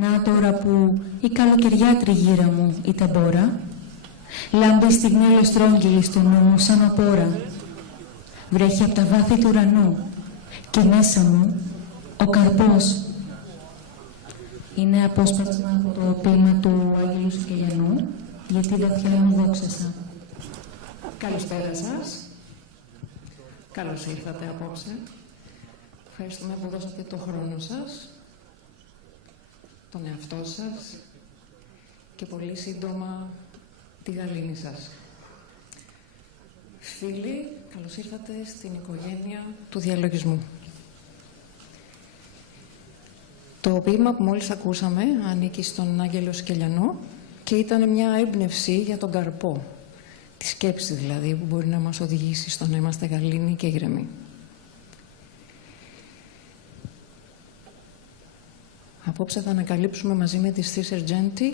Να τώρα που η καλοκαιριά τριγύρα μου η ταμπόρα, λάμπει στιγμή ελοστρόγγυλη στο νου μου σαν απόρα. Βρέχει από τα βάθη του ουρανού και μέσα μου ο καρπός. Είναι απόσπασμα από το ποίημα του Αγίου Σικελιανού, γιατί βαθιά μου δόξασα. Καλησπέρα σας. Καλώς ήρθατε απόψε. Ευχαριστούμε που δώσατε το χρόνο σας, τον εαυτό σας και πολύ σύντομα τη γαλήνη σας. Φίλοι, καλώς ήρθατε στην οικογένεια του διαλογισμού. Το ποίημα που μόλις ακούσαμε ανήκει στον Άγγελο Σικελιανό και ήταν μια έμπνευση για τον καρπό, τη σκέψη δηλαδή που μπορεί να μας οδηγήσει στο να είμαστε γαλήνοι και ήρεμοι. Απόψε θα ανακαλύψουμε μαζί με τη Sister Jayanti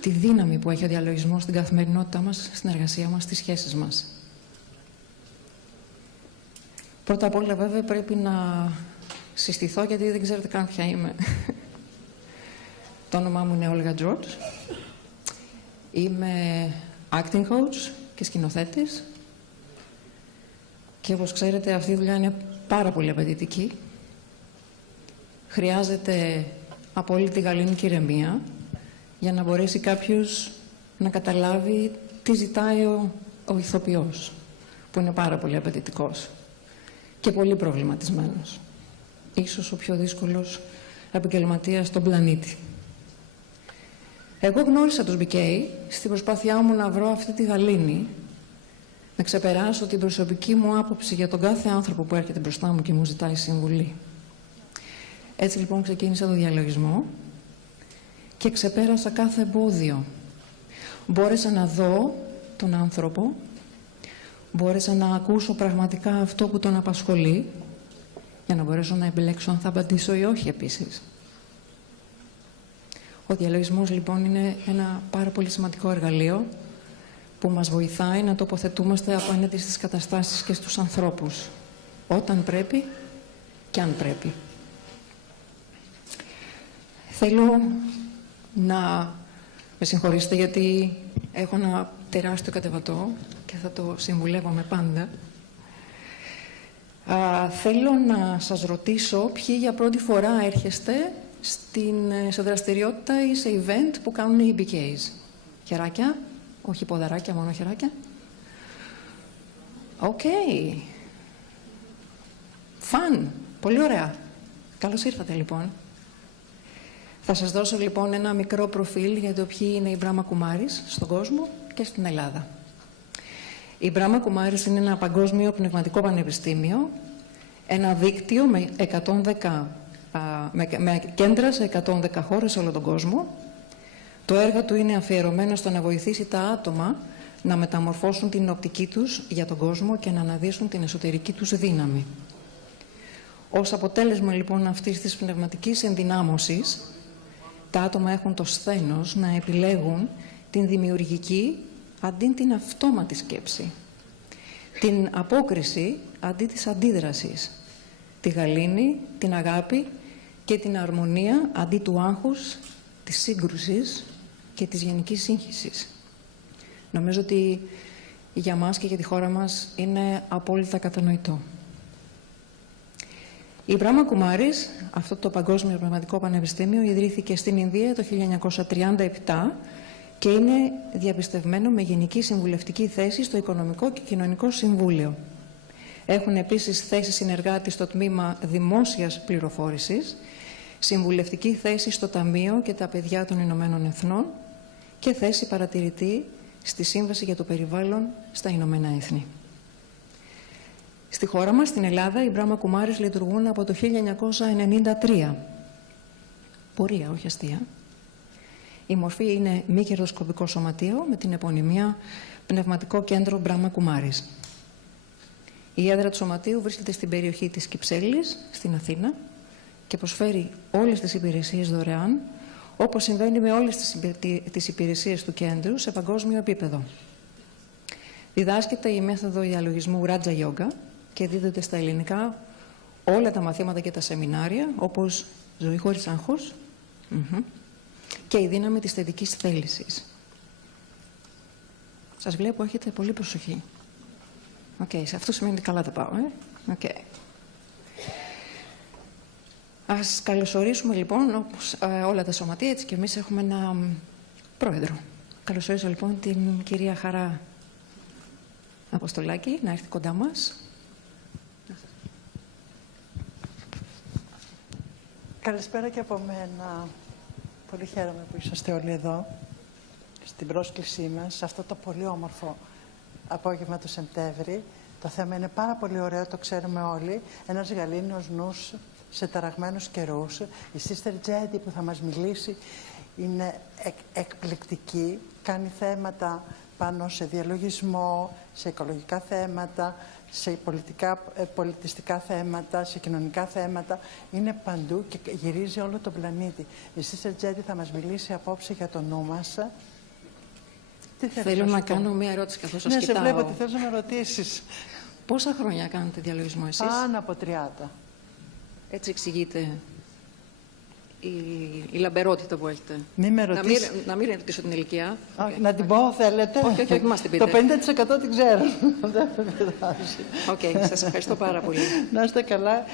τη δύναμη που έχει ο διαλογισμός στην καθημερινότητά μας, στην εργασία μας, στις σχέσεις μας. Πρώτα απ' όλα βέβαια πρέπει να συστηθώ γιατί δεν ξέρετε καν ποια είμαι. Το όνομά μου είναι Όλγα Τζωρτζ. Είμαι acting coach και σκηνοθέτης. Και όπως ξέρετε αυτή η δουλειά είναι πάρα πολύ απαιτητική. Χρειάζεται απόλυτη γαλήνη και ηρεμία για να μπορέσει κάποιος να καταλάβει τι ζητάει ο ηθοποιός, που είναι πάρα πολύ απαιτητικός και πολύ προβληματισμένος. Ίσως ο πιο δύσκολος επαγγελματίας στον πλανήτη. Εγώ γνώρισα τους BK στην προσπάθειά μου να βρω αυτή τη γαλήνη, να ξεπεράσω την προσωπική μου άποψη για τον κάθε άνθρωπο που έρχεται μπροστά μου και μου ζητάει συμβουλή. Έτσι λοιπόν ξεκίνησα το διαλογισμό και ξεπέρασα κάθε εμπόδιο. Μπόρεσα να δω τον άνθρωπο, μπόρεσα να ακούσω πραγματικά αυτό που τον απασχολεί, για να μπορέσω να επιλέξω αν θα απαντήσω ή όχι επίσης. Ο διαλογισμός λοιπόν είναι ένα πάρα πολύ σημαντικό εργαλείο που μας βοηθάει να τοποθετούμαστε απέναντι στις καταστάσεις και στους ανθρώπους, όταν πρέπει και αν πρέπει. Θέλω να με συγχωρήσετε γιατί έχω ένα τεράστιο κατεβατό και θα το συμβουλεύομαι πάντα. Θέλω να σας ρωτήσω ποιοι για πρώτη φορά έρχεστε σε δραστηριότητα ή σε event που κάνουν οι BKs. Χεράκια, όχι ποδαράκια, μόνο χεράκια. Οκ. Φαν. Πολύ ωραία. Καλώς ήρθατε λοιπόν. Θα σας δώσω λοιπόν ένα μικρό προφίλ για το ποιοι είναι οι Brahma Kumaris στον κόσμο και στην Ελλάδα. Η Brahma Kumaris είναι ένα παγκόσμιο πνευματικό πανεπιστήμιο, ένα δίκτυο με 110 με κέντρα σε 110 χώρες σε όλο τον κόσμο. Το έργο του είναι αφιερωμένο στο να βοηθήσει τα άτομα να μεταμορφώσουν την οπτική τους για τον κόσμο και να αναδύσουν την εσωτερική τους δύναμη. Ως αποτέλεσμα λοιπόν αυτής της πνευματικής ενδυνάμωσης, τα άτομα έχουν το σθένος να επιλέγουν την δημιουργική αντί την αυτόματη σκέψη, την απόκριση αντί της αντίδρασης, τη γαλήνη, την αγάπη και την αρμονία αντί του άγχους, της σύγκρουσης και της γενικής σύγχυσης. Νομίζω ότι για μας και για τη χώρα μας είναι απόλυτα κατανοητό. Η Brahma Kumaris, αυτό το Παγκόσμιο Πνευματικό Πανεπιστήμιο, ιδρύθηκε στην Ινδία το 1937 και είναι διαπιστευμένο με γενική συμβουλευτική θέση στο Οικονομικό και Κοινωνικό Συμβούλιο. Έχουν επίσης θέση συνεργάτη στο τμήμα Δημόσιας Πληροφόρησης, συμβουλευτική θέση στο Ταμείο και τα Παιδιά των Ηνωμένων Εθνών και θέση παρατηρητή στη Σύμβαση για το Περιβάλλον στα Ηνωμένα Έθνη. Στη χώρα μας, στην Ελλάδα, οι Brahma Kumaris λειτουργούν από το 1993. Πορεία, όχι αστεία. Η μορφή είναι μη κερδοσκοπικό σωματείο με την επωνυμία Πνευματικό Κέντρο Brahma Kumaris. Η έδρα του σωματείου βρίσκεται στην περιοχή της Κυψέλης, στην Αθήνα, και προσφέρει όλες τις υπηρεσίες δωρεάν, όπως συμβαίνει με όλες τις υπηρεσίες του κέντρου σε παγκόσμιο επίπεδο. Διδάσκεται η μέθοδο διαλογισμού Raja Yoga και δίδονται στα ελληνικά όλα τα μαθήματα και τα σεμινάρια, όπως Ζωή χωρίς άγχος. Και η δύναμη της θετικής θέλησης. Σας βλέπω, έχετε πολύ προσοχή. Σε αυτό σημαίνει ότι καλά τα πάω. Ας καλωσορίσουμε λοιπόν, όπως όλα τα σωματεία, έτσι και εμείς έχουμε ένα πρόεδρο. Καλωσορίζω λοιπόν την κυρία Χαρά Αποστολάκη να έρθει κοντά μας. Καλησπέρα και από μένα. Πολύ χαίρομαι που είσαστε όλοι εδώ, στην πρόσκλησή μας, σε αυτό το πολύ όμορφο απόγευμα του Σεπτέμβρη. Το θέμα είναι πάρα πολύ ωραίο, το ξέρουμε όλοι. Ένας γαλήνιος νους σε ταραγμένους καιρούς. Η Sister Jayanti που θα μας μιλήσει είναι εκπληκτική. Κάνει θέματα πάνω σε διαλογισμό, σε οικολογικά θέματα, σε πολιτιστικά θέματα, σε κοινωνικά θέματα. Είναι παντού και γυρίζει όλο τον πλανήτη. Η Sister Jayanti θα μας μιλήσει απόψε για το νου μας. Θέλω να κάνω μία ερώτηση καθώς σας κοιτάω. Ναι, σε βλέπω ότι θες να με ρωτήσεις. Πόσα χρόνια κάνετε διαλογισμό εσείς? Πάνω από 30. Έτσι εξηγείται η λαμπερότητα που έχετε. Μη με ρωτήσεις. Να μην ρωτήσω την ηλικία. Να την πω, θέλετε. Όχι, μας την πείτε. Το 50% την ξέρω. Σας ευχαριστώ πάρα πολύ. Να είστε καλά.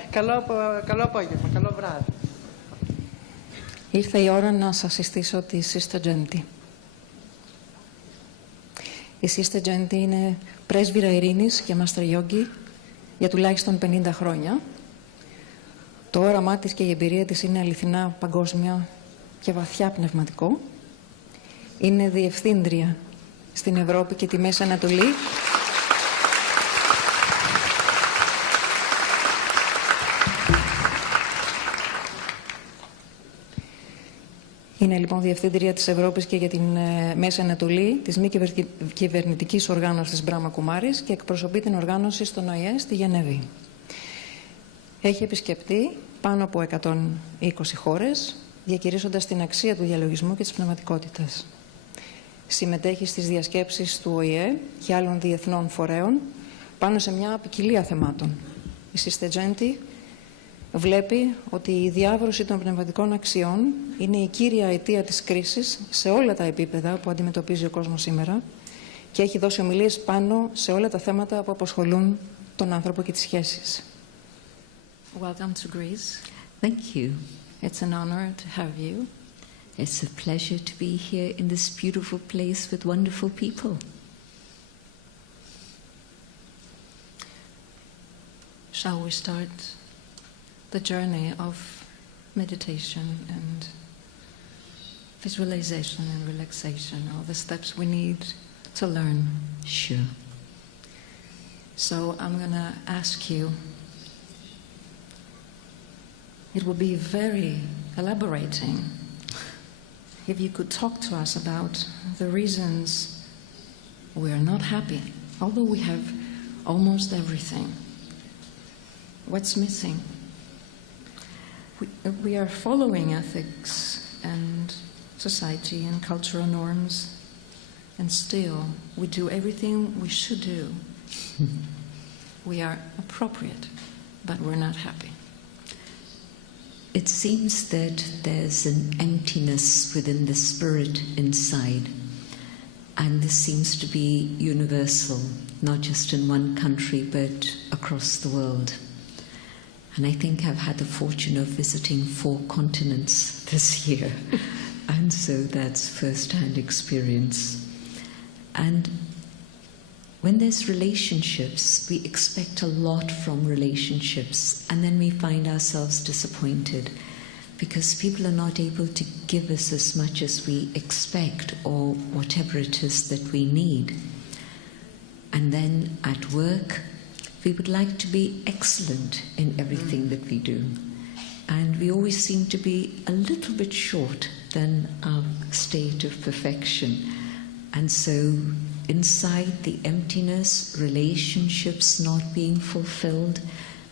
Καλό απόγευμα, καλό βράδυ. Ήρθε η ώρα να σας συστήσω τη Sister Jayanti. Η Sister Jayanti είναι πρέσβυρα ειρήνης και Master Yogi για τουλάχιστον 50 χρόνια. Το όραμά της και η εμπειρία της είναι αληθινά παγκόσμια και βαθιά πνευματικό. Είναι Διευθύντρια στην Ευρώπη και τη Μέση Ανατολή. Είναι λοιπόν Διευθύντρια της Ευρώπης και για την Μέση Ανατολή της μη κυβερνητικής οργάνωσης Brahma Kumaris και εκπροσωπεί την οργάνωση στον ΟΗΕ στη Γενεύη. Έχει επισκεπτεί πάνω από 120 χώρες, διακηρύσσοντας την αξία του διαλογισμού και της πνευματικότητας. Συμμετέχει στις διασκέψεις του ΟΗΕ και άλλων διεθνών φορέων πάνω σε μια ποικιλία θεμάτων. Η Sister Jayanti βλέπει ότι η διάβρωση των πνευματικών αξιών είναι η κύρια αιτία της κρίσης σε όλα τα επίπεδα που αντιμετωπίζει ο κόσμος σήμερα και έχει δώσει ομιλίες πάνω σε όλα τα θέματα που απασχολούν τον άνθρωπο και τις σχέσεις. Welcome to Greece. Thank you. It's an honor to have you. It's a pleasure to be here in this beautiful place with wonderful people. Shall we start the journey of meditation and visualization and relaxation, all the steps we need to learn? Sure. So I'm going to ask you. It would be very elaborating if you could talk to us about the reasons we are not happy, although we have almost everything. What's missing? We are following ethics and society and cultural norms, and still we do everything we should do. We are appropriate, but we're not happy. It seems that there's an emptiness within the spirit inside, and this seems to be universal, not just in one country, but across the world. And I think I've had the fortune of visiting 4 continents this year, and so that's first-hand experience. And when there's relationships, we expect a lot from relationships, and then we find ourselves disappointed because people are not able to give us as much as we expect or whatever it is that we need. And then at work, we would like to be excellent in everything that we do. And we always seem to be a little bit short than our state of perfection. And so inside the emptiness, relationships not being fulfilled,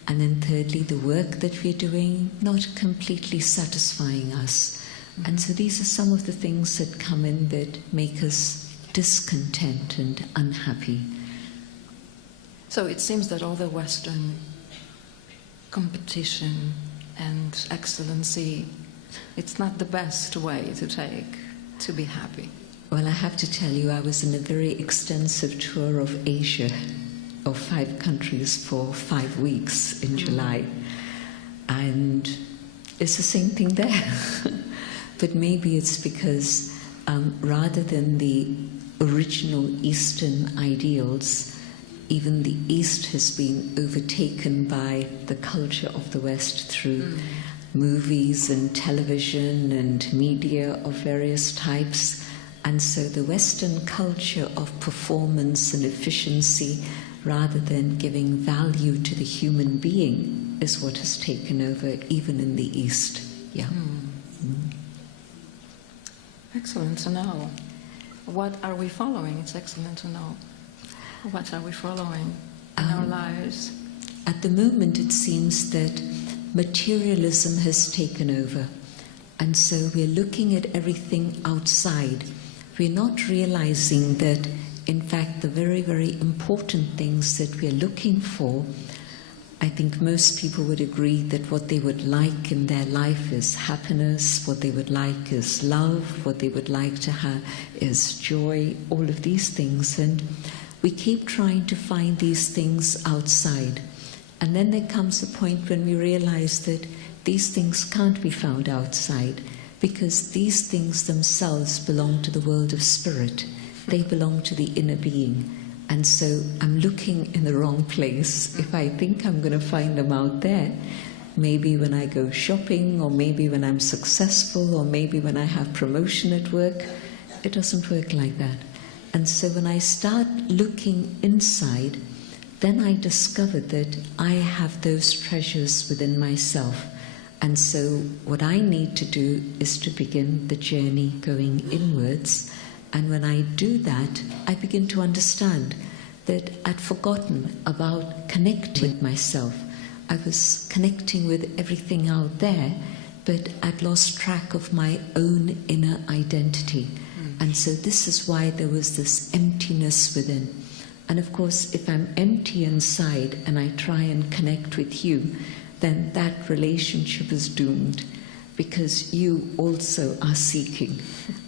and then thirdly, the work that we're doing not completely satisfying us. And so these are some of the things that come in that make us discontent and unhappy. So it seems that all the Western competition and excellency, it's not the best way to take to be happy. Well, I have to tell you, I was in a very extensive tour of Asia, of 5 countries for 5 weeks in July. And it's the same thing there. But maybe it's because rather than the original Eastern ideals, even the East has been overtaken by the culture of the West through movies and television and media of various types. And so the Western culture of performance and efficiency, rather than giving value to the human being, is what has taken over even in the East. Yeah. Excellent to know. What are we following? It's excellent to know. What are we following in our lives? At the moment, it seems that materialism has taken over. And so we're looking at everything outside. We're not realizing that, in fact, the very, very important things that we're looking for, I think most people would agree that what they would like in their life is happiness, what they would like is love, what they would like to have is joy, all of these things. And we keep trying to find these things outside. And then there comes a point when we realize that these things can't be found outside, because these things themselves belong to the world of spirit. They belong to the inner being. And so I'm looking in the wrong place if I think I'm going to find them out there. Maybe when I go shopping, or maybe when I'm successful, or maybe when I have promotion at work. It doesn't work like that. And so when I start looking inside, then I discovered that I have those treasures within myself. And so what I need to do is to begin the journey going inwards. And when I do that, I begin to understand that I'd forgotten about connecting with myself. I was connecting with everything out there, but I'd lost track of my own inner identity. And so this is why there was this emptiness within. And of course, if I'm empty inside and I try and connect with you, then that relationship is doomed, because you also are seeking.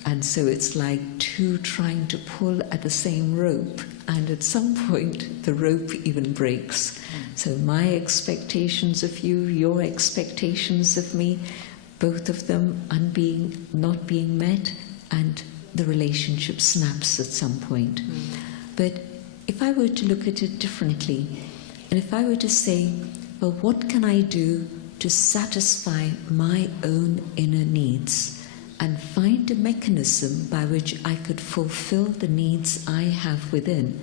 And so it's like two trying to pull at the same rope, and at some point the rope even breaks. So my expectations of you, your expectations of me, both of them not being met, and the relationship snaps at some point. But if I were to look at it differently, and if I were to say, well, what can I do to satisfy my own inner needs, and find a mechanism by which I could fulfill the needs I have within,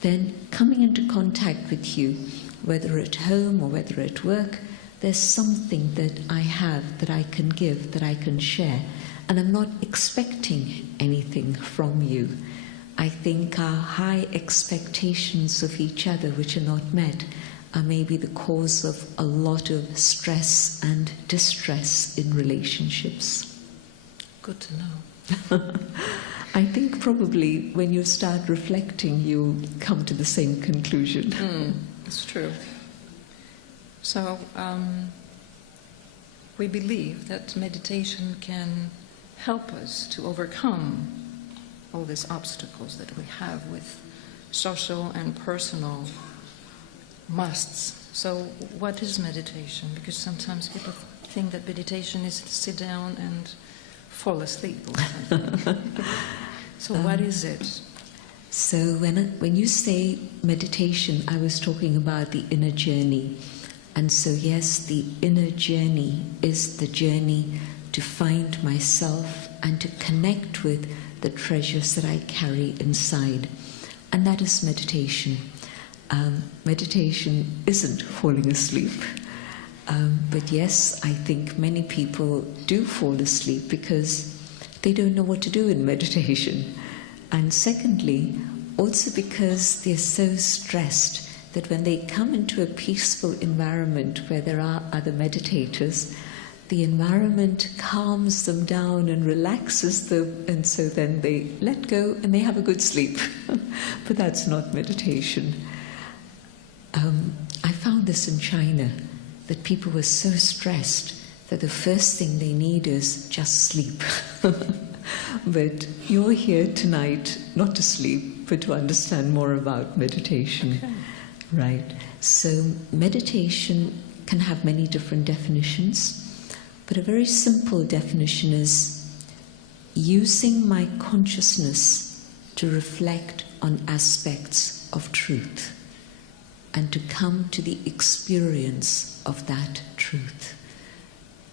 then coming into contact with you, whether at home or whether at work, there's something that I have that I can give, that I can share, and I'm not expecting anything from you. I think our high expectations of each other which are not met are maybe the cause of a lot of stress and distress in relationships. Good to know. I think probably when you start reflecting, you'll come to the same conclusion. It's true. So we believe that meditation can help us to overcome all these obstacles that we have with social and personal musts. So what is meditation? Because sometimes people think that meditation is to sit down and fall asleep or something. So what is it? So when you say meditation, I was talking about the inner journey. And so yes, the inner journey is the journey to find myself and to connect with the treasures that I carry inside. And that is meditation. Meditation isn't falling asleep. But yes, I think many people do fall asleep because they don't know what to do in meditation. And secondly, also because they're so stressed that when they come into a peaceful environment where there are other meditators, the environment calms them down and relaxes them, and so then they let go and they have a good sleep. But that's not meditation. I found this in China, that people were so stressed that the first thing they need is just sleep. But you're here tonight not to sleep, but to understand more about meditation. Okay. Right. So meditation can have many different definitions, but a very simple definition is using my consciousness to reflect on aspects of truth and to come to the experience of that truth.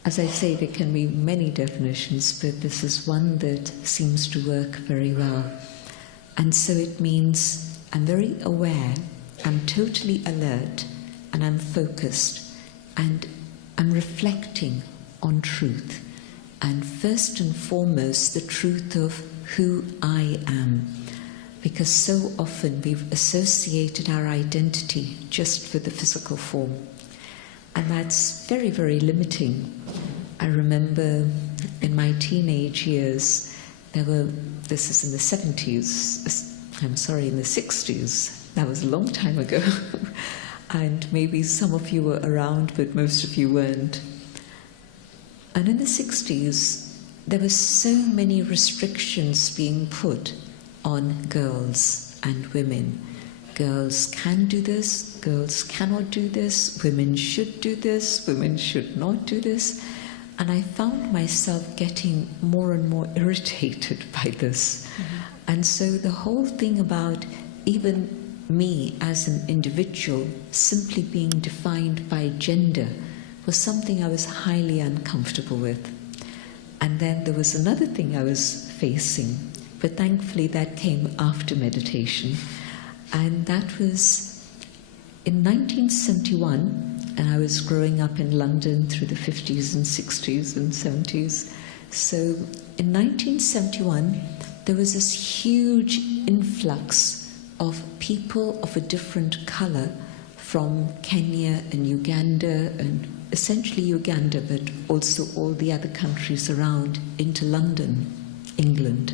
As I say, there can be many definitions, but this is one that seems to work very well. And so it means I'm very aware, I'm totally alert, and I'm focused, and I'm reflecting on truth. And first and foremost, the truth of who I am. Because so often we've associated our identity just with the physical form. And that's very, very limiting. I remember in my teenage years, this is in the 70s, in the 60s. That was a long time ago. And maybe some of you were around, but most of you weren't. And in the 60s, there were so many restrictions being put on girls and women. Girls can do this, girls cannot do this, women should do this, women should not do this. And I found myself getting more and more irritated by this. Mm-hmm. And so the whole thing about even me as an individual simply being defined by gender was something I was highly uncomfortable with. And then there was another thing I was facing, but thankfully that came after meditation. And that was in 1971, and I was growing up in London through the 50s and 60s and 70s. So in 1971, there was this huge influx of people of a different color from Kenya and Uganda, and essentially Uganda, but also all the other countries around, into London, England.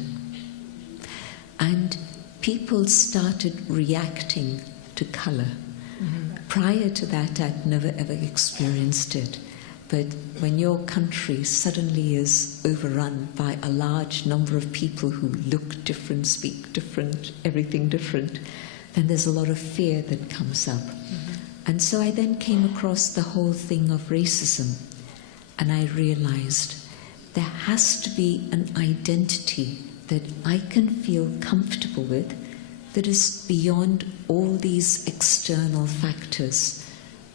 And people started reacting to color. Mm-hmm. Prior to that, I'd never ever experienced it. But when your country suddenly is overrun by a large number of people who look different, speak different, everything different, then there's a lot of fear that comes up. Mm-hmm. And so I then came across the whole thing of racism, and I realized there has to be an identity that I can feel comfortable with that is beyond all these external factors.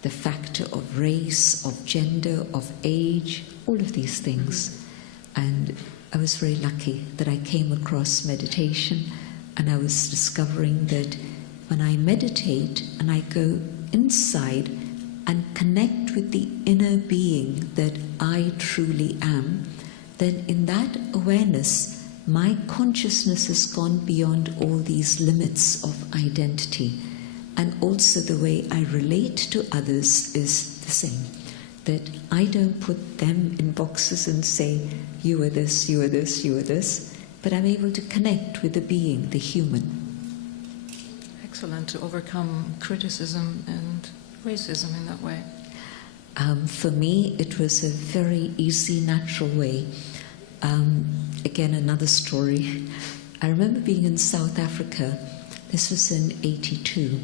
The factor of race, of gender, of age, all of these things. And I was very lucky that I came across meditation, and I was discovering that when I meditate and I go inside and connect with the inner being that I truly am, then in that awareness, my consciousness has gone beyond all these limits of identity. And also the way I relate to others is the same. That I don't put them in boxes and say, you are this, you are this, you are this, but I'm able to connect with the being, the human. Excellent, to overcome criticism and racism in that way. For me, it was a very easy, natural way. Again, another story. I remember being in South Africa. This was in '82.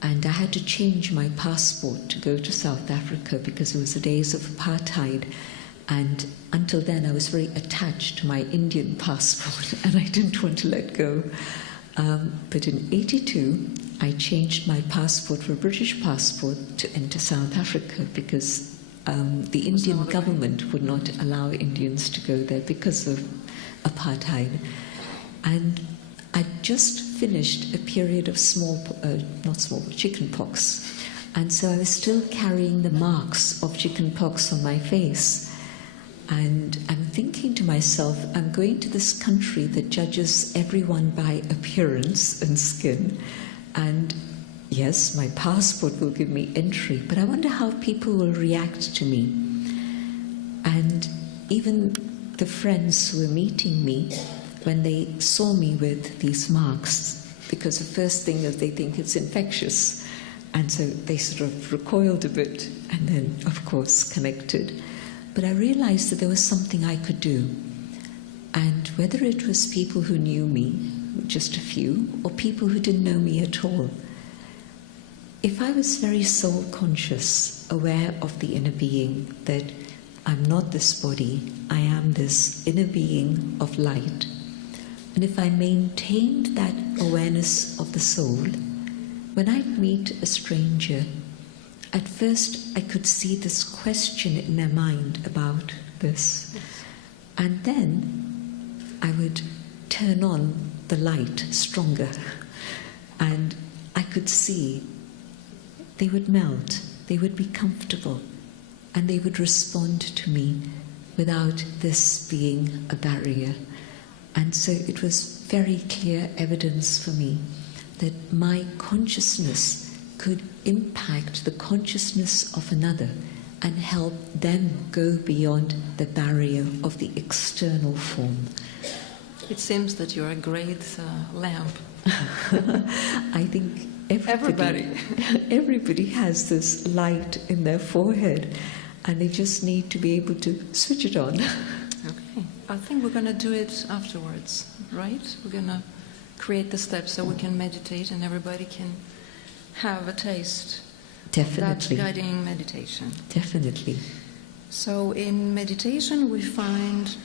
And I had to change my passport to go to South Africa because it was the days of apartheid. And until then, I was very attached to my Indian passport, and I didn't want to let go. But in '82, I changed my passport for a British passport to enter South Africa because the Indian government would not allow Indians to go there because of apartheid. And I just finished a period of chickenpox. And so I was still carrying the marks of chickenpox on my face. And I'm thinking to myself, I'm going to this country that judges everyone by appearance and skin. And yes, my passport will give me entry, but I wonder how people will react to me. And even the friends who were meeting me, when they saw me with these marks, because the first thing is they think it's infectious. And so they sort of recoiled a bit and then, of course, connected. But I realized that there was something I could do. And whether it was people who knew me, just a few, or people who didn't know me at all, if I was very soul conscious, aware of the inner being, that I'm not this body, I am this inner being of light, and if I maintained that awareness of the soul, when I'd meet a stranger, at first I could see this question in their mind about this, and then I would turn on the light stronger, and I could see they would melt, they would be comfortable, and they would respond to me without this being a barrier. And so it was very clear evidence for me that my consciousness could impact the consciousness of another and help them go beyond the barrier of the external form. It seems that you're a great lamp. I think everybody has this light in their forehead, and they just need to be able to switch it on. Okay. I think we're going to do it afterwards, right? We're going to create the steps so we can meditate and everybody can have a taste of that guiding meditation. Definitely. So in meditation we find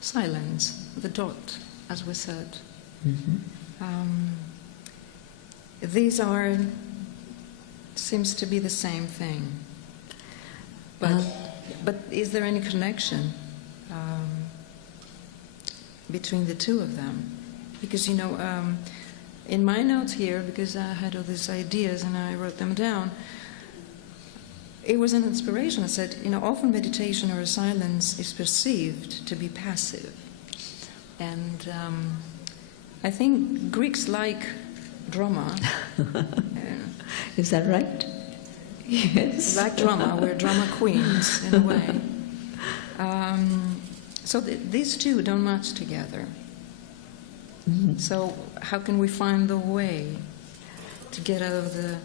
silence, the dot, as we said. Mm-hmm. These seems to be the same thing. But is there any connection between the two of them? Because, in my notes here, because I had all these ideas and I wrote them down, it was an inspiration. I said, often meditation or silence is perceived to be passive. And I think Greeks like drama. Is that right? Yes. Like drama, we're drama queens in a way. So these two don't match together. Mm-hmm. So how can we find the way to get out of the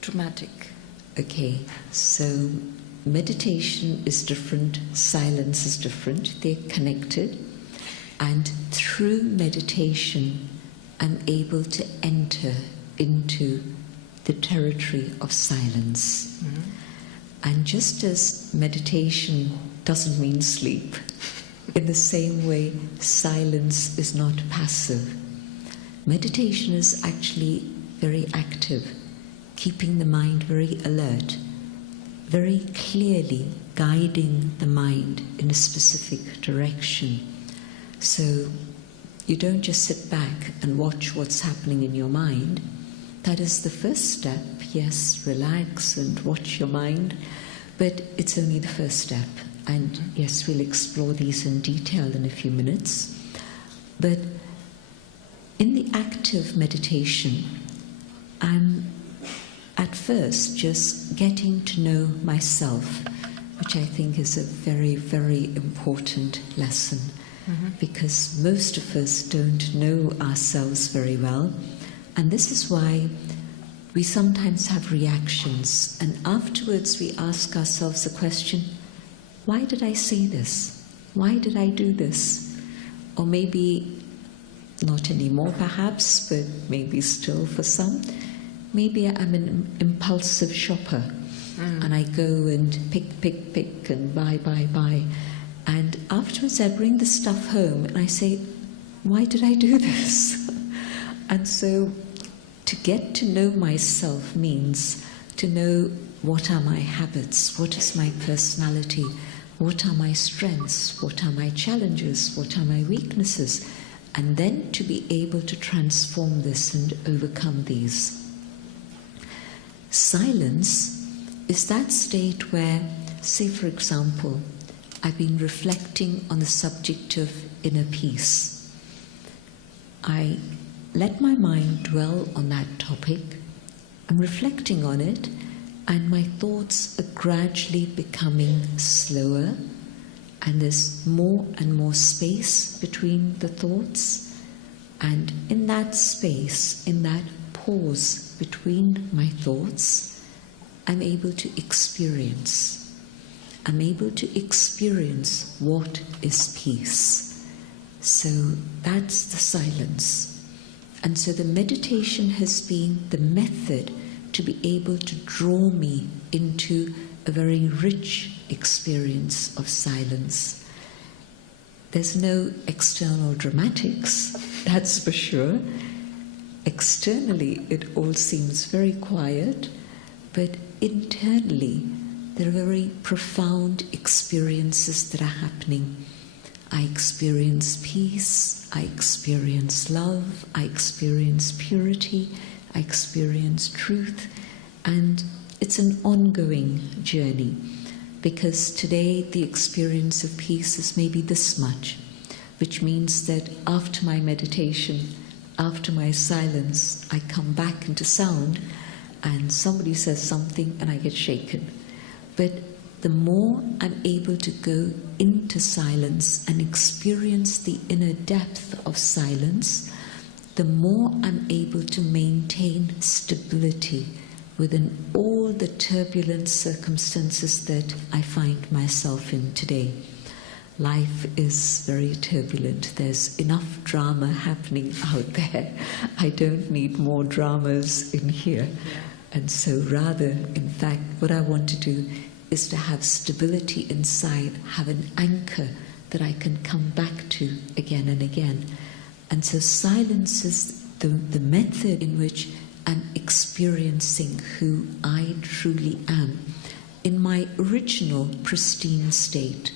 dramatic? Okay, so meditation is different, silence is different, they're connected, and through meditation I'm able to enter into the territory of silence. Mm-hmm. And just as meditation doesn't mean sleep, in the same way silence is not passive. Meditation is actually very active, keeping the mind very alert, very clearly guiding the mind in a specific direction. So you don't just sit back and watch what's happening in your mind. That is the first step. Yes, relax and watch your mind, but it's only the first step. And yes, we'll explore these in detail in a few minutes. But in the active meditation, I'm at first just getting to know myself, which I think is a very, very important lesson. Mm-hmm. Because most of us don't know ourselves very well, and this is why we sometimes have reactions, and afterwards we ask ourselves the question, why did I say this? Why did I do this? Or maybe not anymore perhaps, but maybe still for some. Maybe I'm an impulsive shopper, and I go and pick and buy. And afterwards I bring the stuff home and I say, why did I do this? And so to get to know myself means to know what are my habits, what is my personality, what are my strengths, what are my challenges, what are my weaknesses, and then to be able to transform this and overcome these. Silence is that state where, say for example, I've been reflecting on the subject of inner peace. I let my mind dwell on that topic. I'm reflecting on it, and my thoughts are gradually becoming slower, and there's more and more space between the thoughts. And in that space, in that pause between my thoughts, I'm able to experience. I'm able to experience what is peace. So that's the silence. And so the meditation has been the method to be able to draw me into a very rich experience of silence. There's no external dramatics, that's for sure. Externally, it all seems very quiet, but internally, there are very profound experiences that are happening. I experience peace, I experience love, I experience purity, I experience truth, and it's an ongoing journey, because today the experience of peace is maybe this much, which means that after my meditation, after my silence, I come back into sound and somebody says something and I get shaken. But the more I'm able to go into silence and experience the inner depth of silence, the more I'm able to maintain stability within all the turbulent circumstances that I find myself in today. Life is very turbulent. There's enough drama happening out there. I don't need more dramas in here. And so rather, in fact, what I want to do is to have stability inside, have an anchor that I can come back to again and again. And so silence is the method in which I'm experiencing who I truly am in my original pristine state.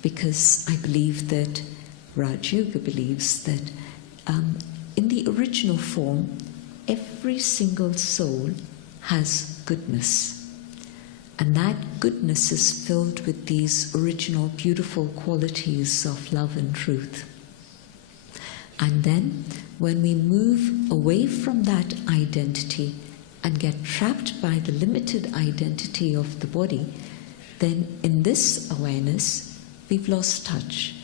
Because I believe that, Raj Yoga believes that in the original form, every single soul has goodness. And that goodness is filled with these original beautiful qualities of love and truth. And then, when we move away from that identity and get trapped by the limited identity of the body, then in this awareness, we've lost touch.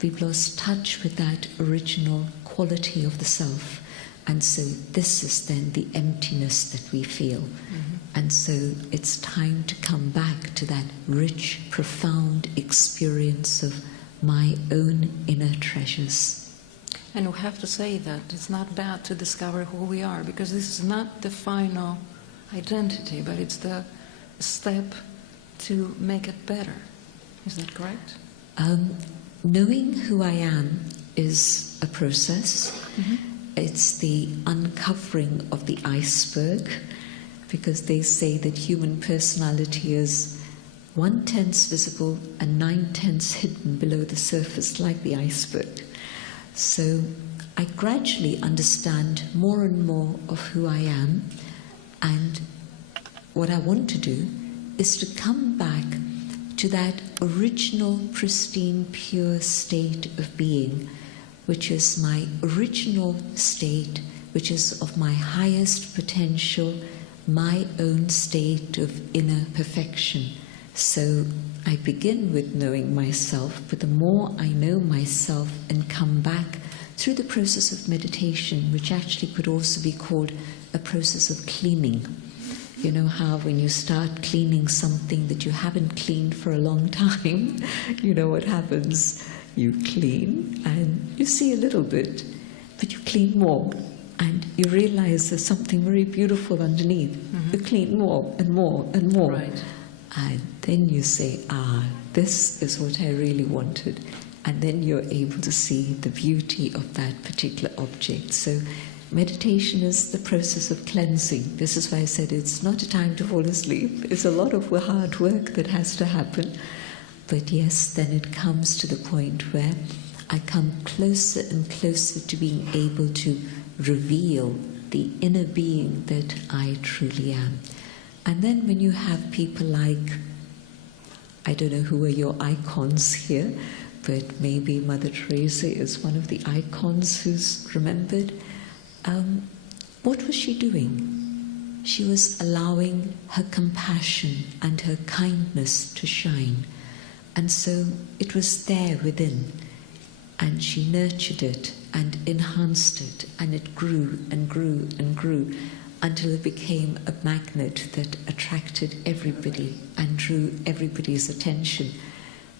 We've lost touch with that original quality of the self. And so this is then the emptiness that we feel. Mm-hmm. And so it's time to come back to that rich, profound experience of my own inner treasures. And we have to say that it's not bad to discover who we are, because this is not the final identity, but it's the step to make it better. Is that correct? Knowing who I am is a process. Mm-hmm. It's the uncovering of the iceberg, because they say that human personality is 1/10 visible and 9/10 hidden below the surface, like the iceberg. So I gradually understand more and more of who I am, and what I want to do is to come back to that original, pristine, pure state of being, which is my original state, which is of my highest potential, my own state of inner perfection. So I begin with knowing myself, but the more I know myself and come back through the process of meditation, which actually could also be called a process of cleaning. You know how when you start cleaning something that you haven't cleaned for a long time, you know what happens? You clean and you see a little bit, but you clean more and you realize there's something very beautiful underneath. Mm-hmm. You clean more and more and more. Right. And then you say, this is what I really wanted. And then you're able to see the beauty of that particular object. So meditation is the process of cleansing. This is why I said it's not a time to fall asleep. It's a lot of hard work that has to happen. But yes, then it comes to the point where I come closer and closer to being able to reveal the inner being that I truly am. And then when you have people like, I don't know who are your icons here, but maybe Mother Teresa is one of the icons who's remembered. What was she doing? She was allowing her compassion and her kindness to shine. And so it was there within, and she nurtured it, and enhanced it, and it grew and grew and grew until it became a magnet that attracted everybody and drew everybody's attention.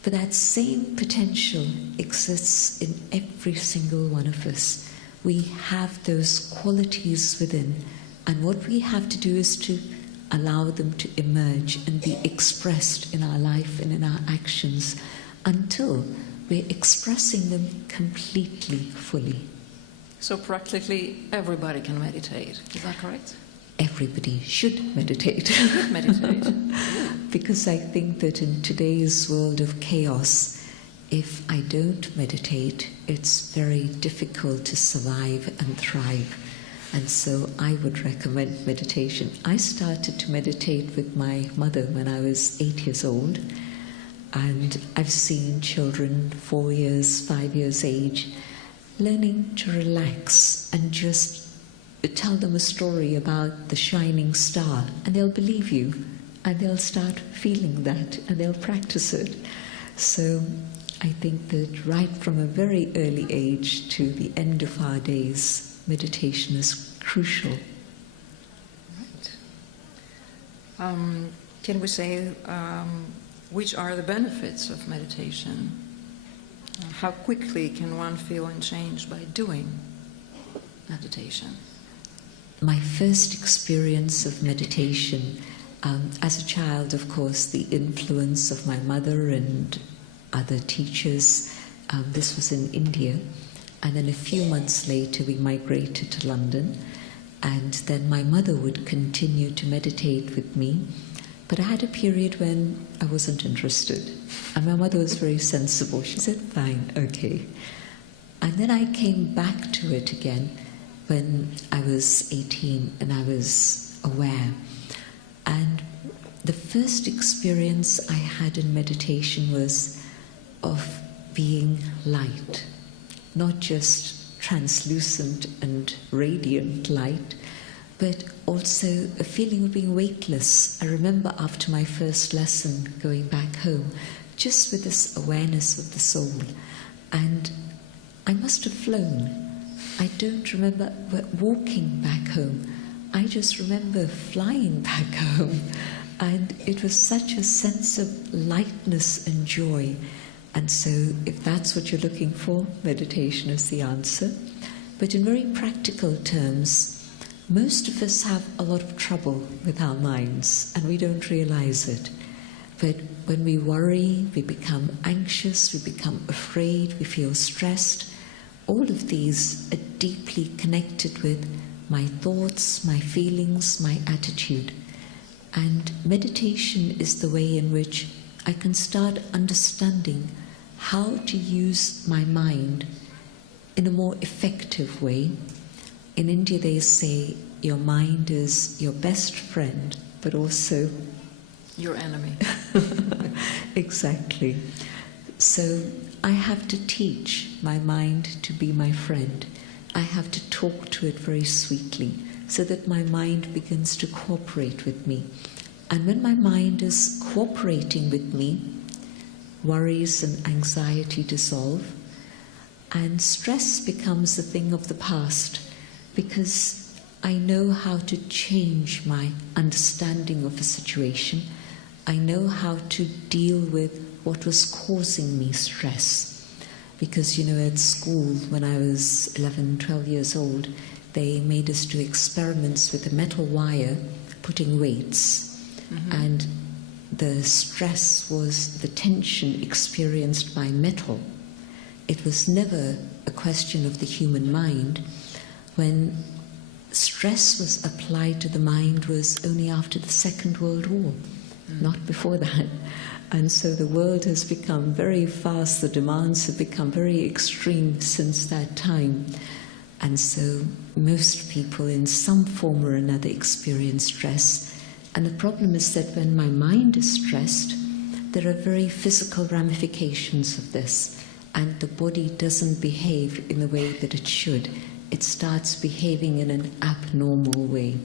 But that same potential exists in every single one of us. We have those qualities within, and what we have to do is to allow them to emerge and be expressed in our life and in our actions until we're expressing them completely, fully. So practically everybody can meditate, is that correct? Everybody should meditate. Meditate. Because I think that in today's world of chaos, if I don't meditate, it's very difficult to survive and thrive. And so I would recommend meditation. I started to meditate with my mother when I was 8 years old. And I've seen children 4 years, 5 years age, learning to relax and just tell them a story about the shining star, and they'll believe you, and they'll start feeling that, and they'll practice it. So I think that right from a very early age to the end of our days, meditation is crucial. Right. Can we say which are the benefits of meditation? How quickly can one feel unchanged by doing meditation? My first experience of meditation, as a child, of course, the influence of my mother and other teachers, this was in India, and then a few months later we migrated to London, and then my mother would continue to meditate with me. But I had a period when I wasn't interested. And my mother was very sensible. She said, fine, okay. And then I came back to it again when I was 18 and I was aware. And the first experience I had in meditation was of being light. Not just translucent and radiant light, but also a feeling of being weightless. I remember after my first lesson going back home, just with this awareness of the soul. And I must have flown. I don't remember walking back home. I just remember flying back home. And it was such a sense of lightness and joy. And so if that's what you're looking for, meditation is the answer. But in very practical terms, most of us have a lot of trouble with our minds, and we don't realize it. But when we worry, we become anxious, we become afraid, we feel stressed. All of these are deeply connected with my thoughts, my feelings, my attitude. And meditation is the way in which I can start understanding how to use my mind in a more effective way. In India they say your mind is your best friend, but also your enemy. Exactly. So I have to teach my mind to be my friend. I have to talk to it very sweetly so that my mind begins to cooperate with me. And when my mind is cooperating with me, worries and anxiety dissolve, and stress becomes a thing of the past, because I know how to change my understanding of a situation. I know how to deal with what was causing me stress. Because, at school, when I was 11, 12 years old, they made us do experiments with a metal wire, putting weights. Mm-hmm. And the stress was the tension experienced by metal. It was never a question of the human mind. When stress was applied to the mind was only after the Second World War, not before that. And so the world has become very fast, the demands have become very extreme since that time. And so most people in some form or another experience stress. And the problem is that when my mind is stressed, there are very physical ramifications of this. And the body doesn't behave in the way that it should. It starts behaving in an abnormal way.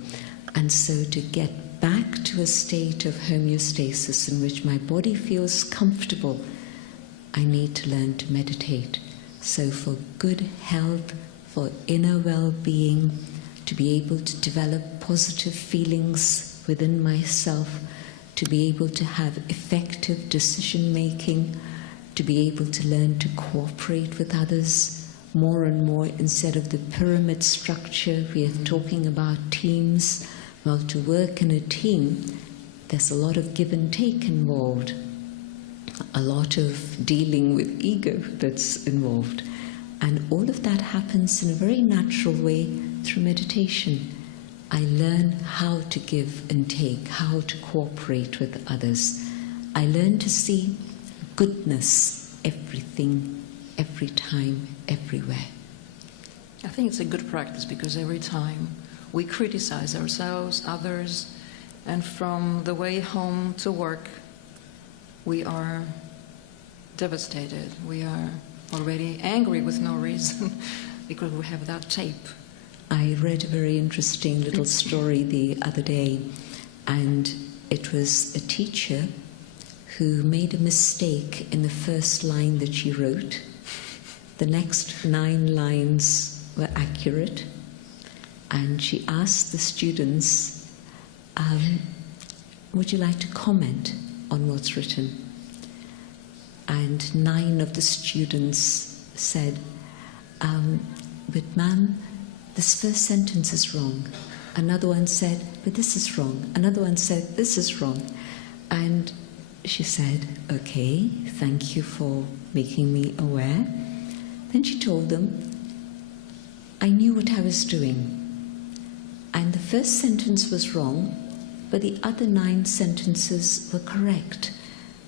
And so to get back to a state of homeostasis in which my body feels comfortable, I need to learn to meditate. So for good health, for inner well-being, to be able to develop positive feelings within myself, to be able to have effective decision-making, to be able to learn to cooperate with others more and more instead of the pyramid structure. We are talking about teams. Well, to work in a team, there's a lot of give and take involved, a lot of dealing with ego that's involved. And all of that happens in a very natural way through meditation. I learn how to give and take, how to cooperate with others. I learn to see goodness, everything, every time, everywhere. I think it's a good practice because every time we criticize ourselves, others, and from the way home to work, we are devastated. We are already angry with no reason because we have that tape. I read a very interesting little story the other day, and it was a teacher who made a mistake in the first line that she wrote. The next 9 lines were accurate, and she asked the students, would you like to comment on what's written? And 9 of the students said, but ma'am, this first sentence is wrong. Another one said, but this is wrong. Another one said, this is wrong. And she said, okay, thank you for making me aware. Then she told them, I knew what I was doing. And the first sentence was wrong, but the other 9 sentences were correct.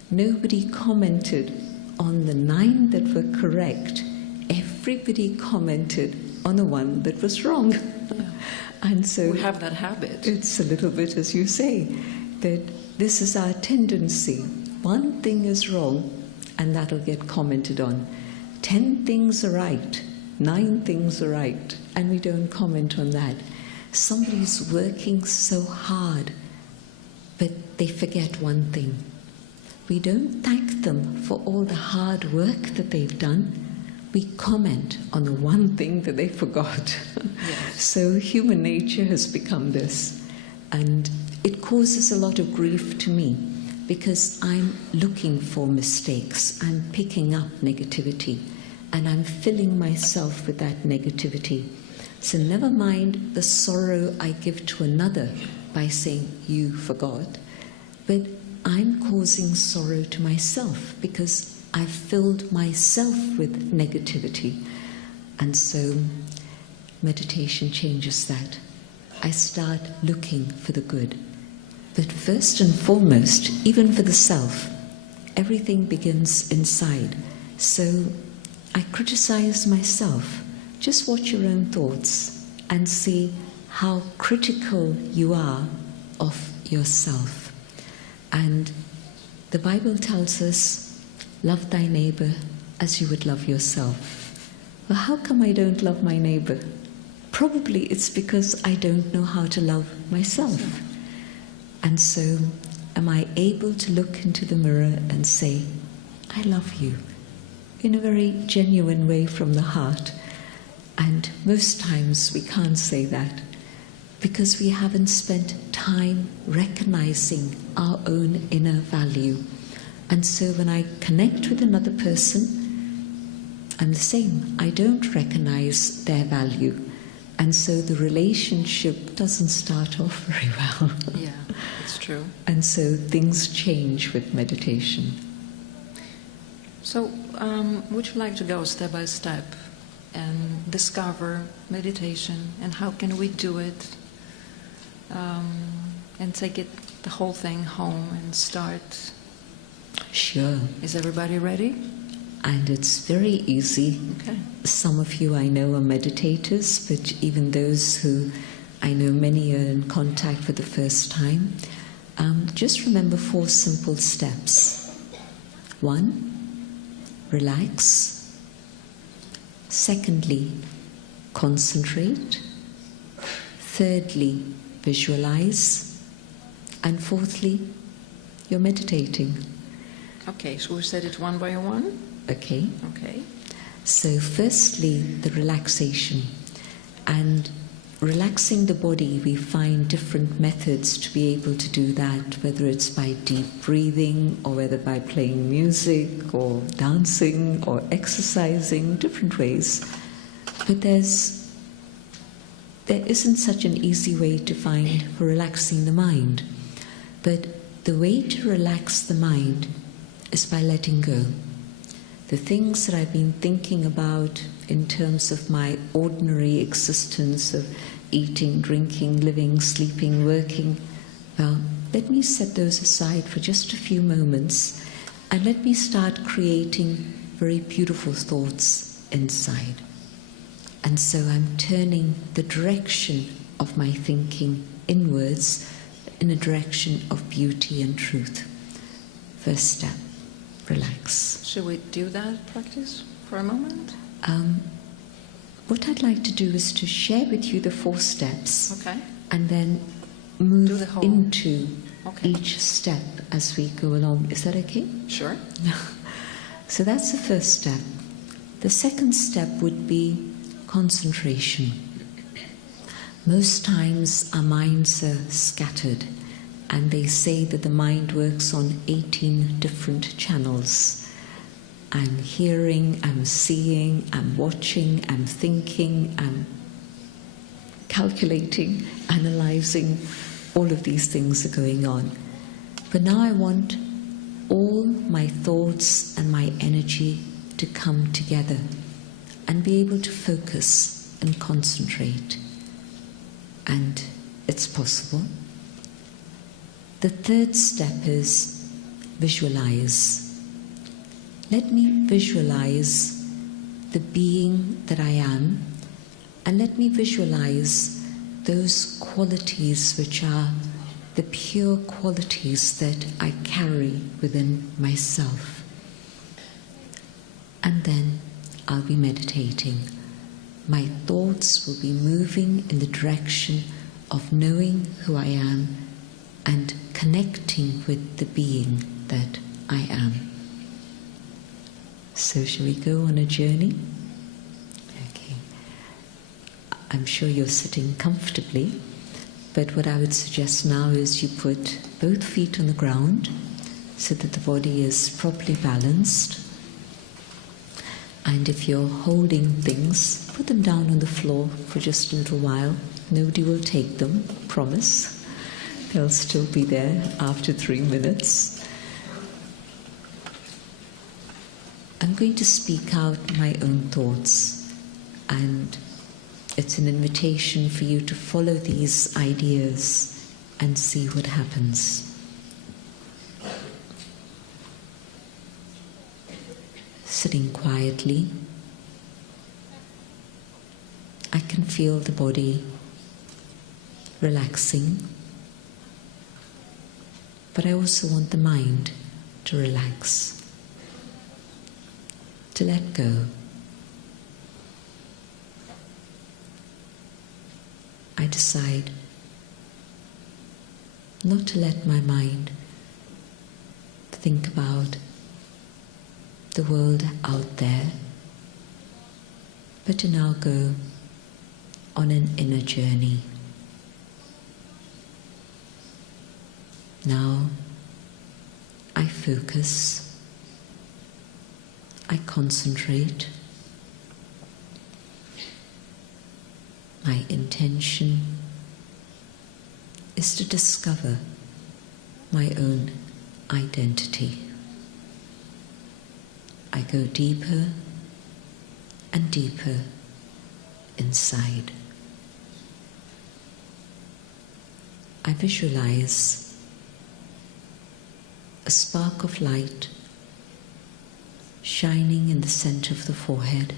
Nobody commented on the 9 that were correct. Everybody commented on the one that was wrong. Yeah. And so we have that habit. It's a little bit, as you say, that this is our tendency. One thing is wrong, and that'll get commented on. 10 things are right, 9 things are right, and we don't comment on that. Somebody's working so hard, but they forget one thing. We don't thank them for all the hard work that they've done. We comment on the one thing that they forgot. Yes. So human nature has become this. And it causes a lot of grief to me because I'm looking for mistakes. I'm picking up negativity and I'm filling myself with that negativity. So never mind the sorrow I give to another by saying, you forgot, but I'm causing sorrow to myself because I've filled myself with negativity. And so meditation changes that. I start looking for the good. But first and foremost, even for the self, everything begins inside. So I criticize myself. Just watch your own thoughts and see how critical you are of yourself. And the Bible tells us, love thy neighbor as you would love yourself. Well, how come I don't love my neighbor? Probably it's because I don't know how to love myself. And so, am I able to look into the mirror and say, I love you, in a very genuine way from the heart? And most times we can't say that because we haven't spent time recognizing our own inner value. And so when I connect with another person, I'm the same. I don't recognize their value. And so the relationship doesn't start off very well. Yeah, it's true. And so things change with meditation. So would you like to go step by step and discover meditation and how can we do it and take it, the whole thing home and start? Sure. Is everybody ready? And it's very easy. Okay. Some of you I know are meditators, but even those who I know many are in contact for the first time, just remember 4 simple steps. 1, relax. Secondly, concentrate. Thirdly, visualize. And fourthly, you're meditating. Okay, so we said it one by one? Okay. Okay. So firstly, the relaxation. And relaxing the body, we find different methods to be able to do that, whether it's by deep breathing, or whether by playing music, or dancing, or exercising, different ways. But there isn't such an easy way to find for relaxing the mind. But the way to relax the mind is by letting go. The things that I've been thinking about in terms of my ordinary existence of eating, drinking, living, sleeping, working, well, let me set those aside for just a few moments and let me start creating very beautiful thoughts inside. And so I'm turning the direction of my thinking inwards in a direction of beauty and truth. First step, relax. Should we do that practice for a moment? What I'd like to do is to share with you the 4 steps. Okay. And then move Do the whole. into Okay. each step as we go along. Is that okay? Sure. So that's the first step. The second step would be concentration. Most times our minds are scattered, and they say that the mind works on 18 different channels. I'm hearing, I'm seeing, I'm watching, I'm thinking, I'm calculating, analyzing. All of these things are going on. But now I want all my thoughts and my energy to come together and be able to focus and concentrate. And it's possible. The third step is visualize. Let me visualize the being that I am, and let me visualize those qualities which are the pure qualities that I carry within myself. And then I'll be meditating. My thoughts will be moving in the direction of knowing who I am and connecting with the being that I am. So shall we go on a journey? Okay. I'm sure you're sitting comfortably, but what I would suggest now is you put both feet on the ground so that the body is properly balanced. And if you're holding things, put them down on the floor for just a little while. Nobody will take them, promise. They'll still be there after 3 minutes. I'm going to speak out my own thoughts, and it's an invitation for you to follow these ideas and see what happens. Sitting quietly, I can feel the body relaxing, but I also want the mind to relax, to let go. I decide not to let my mind think about the world out there, but to now go on an inner journey. Now I focus, I concentrate. My intention is to discover my own identity. I go deeper and deeper inside. I visualize a spark of light shining in the center of the forehead.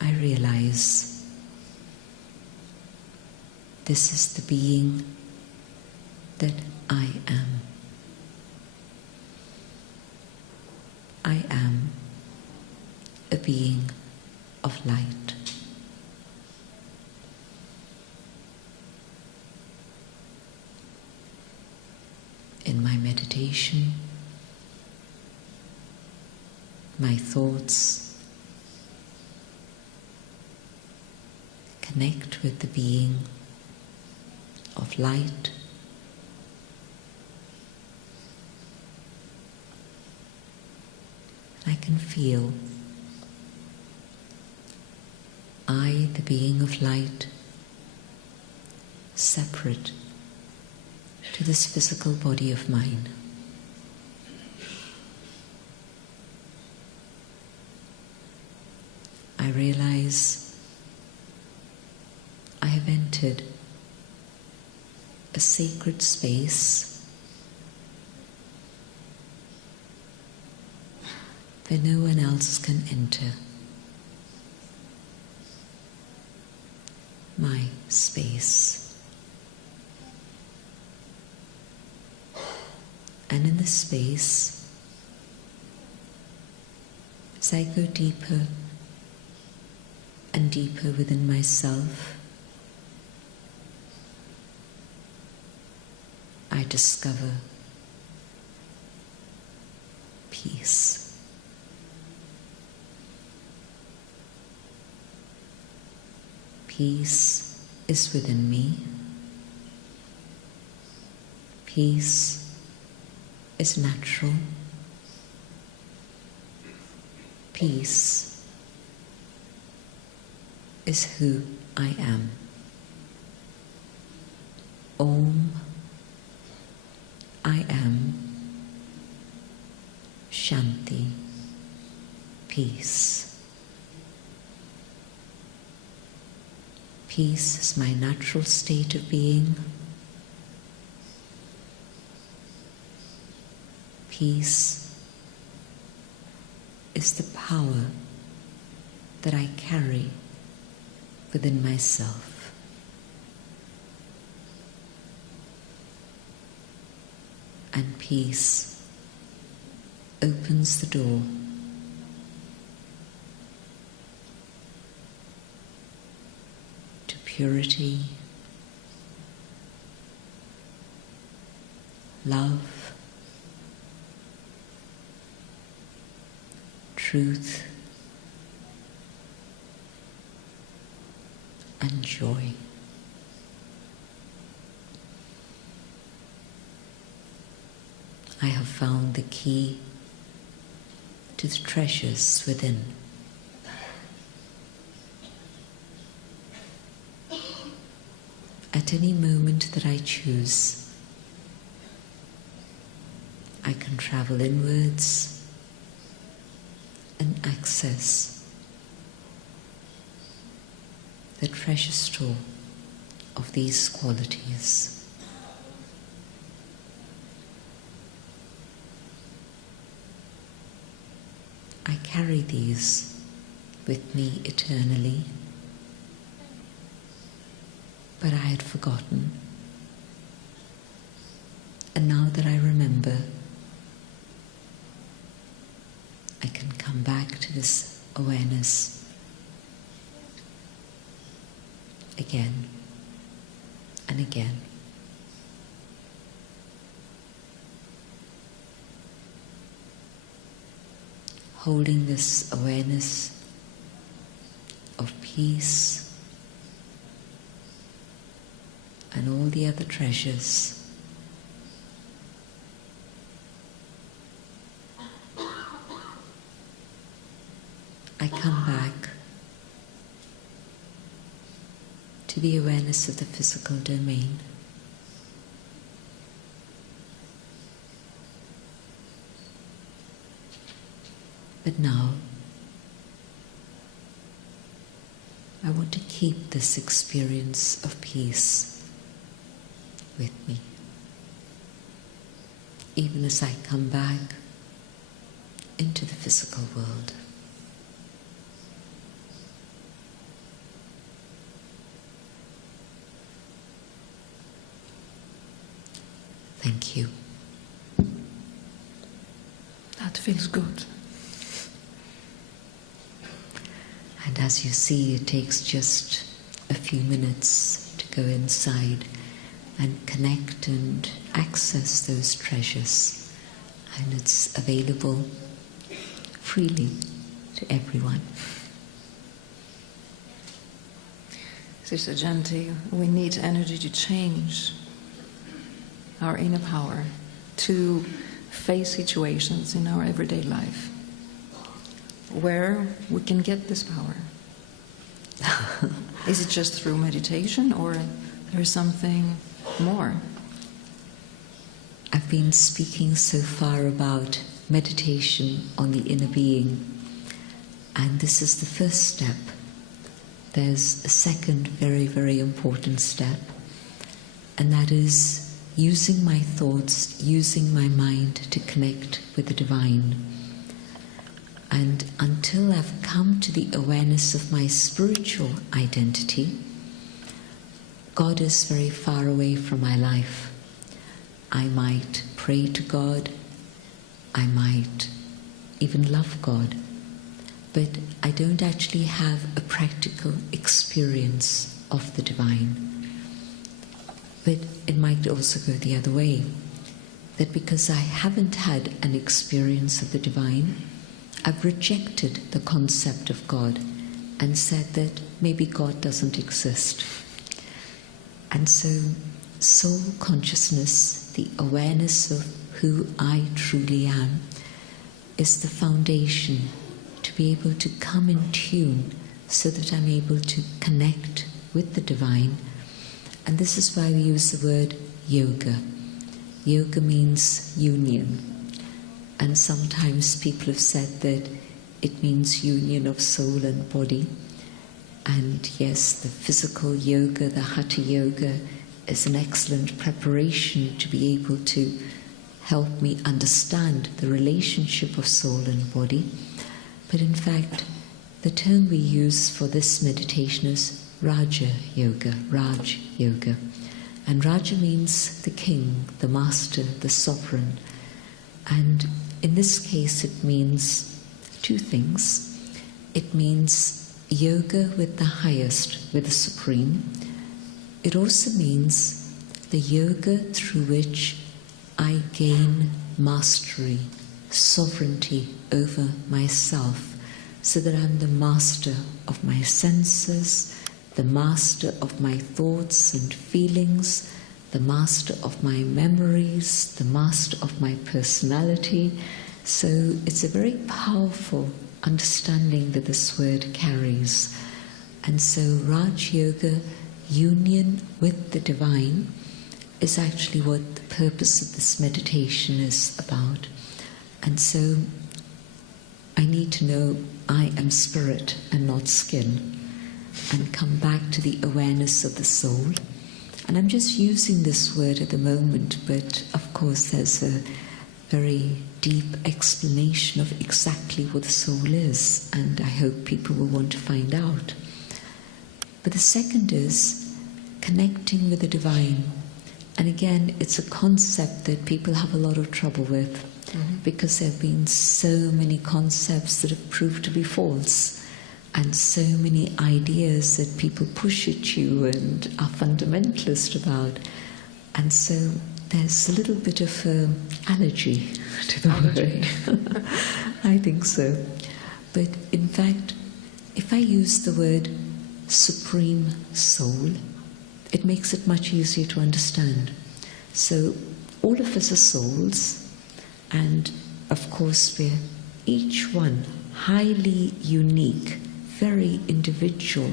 I realize this is the being that I am. I am a being of light. in my meditation, my thoughts, connect with the being of light, I can feel I, the being of light, separate to this physical body of mine. I realize I have entered a sacred space where no one else can enter. My space. And in this space, as I go deeper and deeper within myself, I discover peace. Peace is within me. Peace is natural. Peace is who I am. Om, I am. Shanti, peace. Peace is my natural state of being. Peace is the power that I carry within myself. And peace opens the door to purity, love, truth, and joy. I have found the key to the treasures within. At any moment that I choose, I can travel inwards and access the treasure store of these qualities. I carry these with me eternally, but I had forgotten. And now that I remember, I can come back to this awareness again and again. Holding this awareness of peace and all the other treasures. I come back to the awareness of the physical domain. But now, I want to keep this experience of peace with me, even as I come back into the physical world. Thank you. That feels good. And as you see, it takes just a few minutes to go inside and connect and access those treasures, and it's available freely to everyone. Sister Jayanti, we need energy to change our inner power, to face situations in our everyday life where we can get this power. Is it just through meditation, or there's something more? I've been speaking so far about meditation on the inner being, and this is the first step. There's a second very, very important step, and that is using my thoughts, using my mind to connect with the divine. And until I've come to the awareness of my spiritual identity, God is very far away from my life. I might pray to God, I might even love God, but I don't actually have a practical experience of the divine. But it might also go the other way, that because I haven't had an experience of the divine, I've rejected the concept of God and said that maybe God doesn't exist. And so soul consciousness, the awareness of who I truly am, is the foundation to be able to come in tune so that I'm able to connect with the divine. And this is why we use the word yoga. Yoga means union. And sometimes people have said that it means union of soul and body. And yes, the physical yoga, the hatha yoga, is an excellent preparation to be able to help me understand the relationship of soul and body. But in fact, the term we use for this meditation is Raja Yoga, Raj Yoga. And Raja means the king, the master, the sovereign. And in this case it means two things. It means yoga with the highest, with the supreme. It also means the yoga through which I gain mastery, sovereignty over myself, so that I'm the master of my senses, the master of my thoughts and feelings, the master of my memories, the master of my personality. So it's a very powerful understanding that this word carries. And so Raj Yoga, union with the divine, is actually what the purpose of this meditation is about. And so I need to know I am spirit and not skin, and come back to the awareness of the soul. And I'm just using this word at the moment, but of course there's a very deep explanation of exactly what the soul is, and I hope people will want to find out. But the second is connecting with the divine. And again, it's a concept that people have a lot of trouble with, because there have been so many concepts that have proved to be false, and so many ideas that people push at you and are fundamentalist about. And so there's a little bit of allergy to the word. I think so. But in fact, if I use the word supreme soul, it makes it much easier to understand. So all of us are souls, and of course we're each one highly unique, very individual,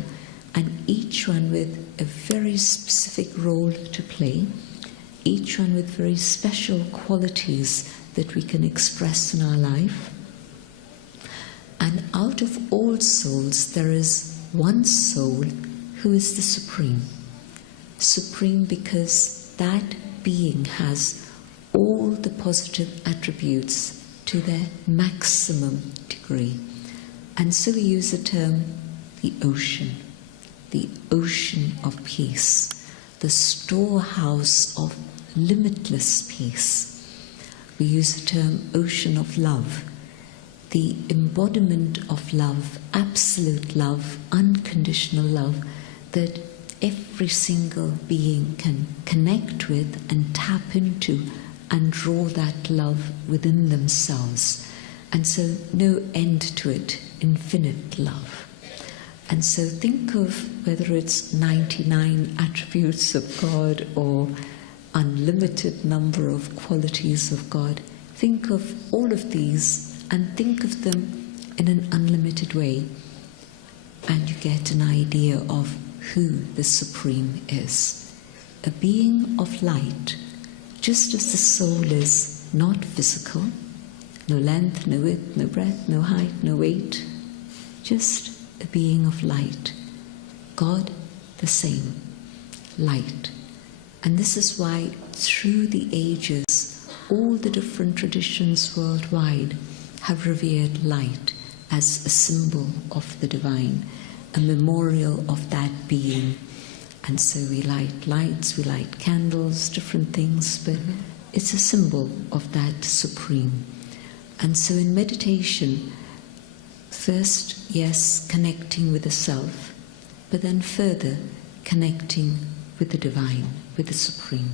and each one with a very specific role to play, each one with very special qualities that we can express in our life. And out of all souls, there is one soul who is the supreme. Supreme because that being has all the positive attributes to their maximum degree. And so we use the term the ocean of peace, the storehouse of limitless peace. We use the term ocean of love, the embodiment of love, absolute love, unconditional love, that every single being can connect with and tap into and draw that love within themselves. And so no end to it, infinite love. And so think of whether it's 99 attributes of God or unlimited number of qualities of God. Think of all of these and think of them in an unlimited way. And you get an idea of who the Supreme is. A being of light, just as the soul is not physical, no length, no width, no breadth, no height, no weight, just a being of light. God the same, light. And this is why through the ages, all the different traditions worldwide have revered light as a symbol of the divine, a memorial of that being. And so we light lights, we light candles, different things, but it's a symbol of that Supreme. And so in meditation, first, yes, connecting with the self, but then further connecting with the divine, with the Supreme.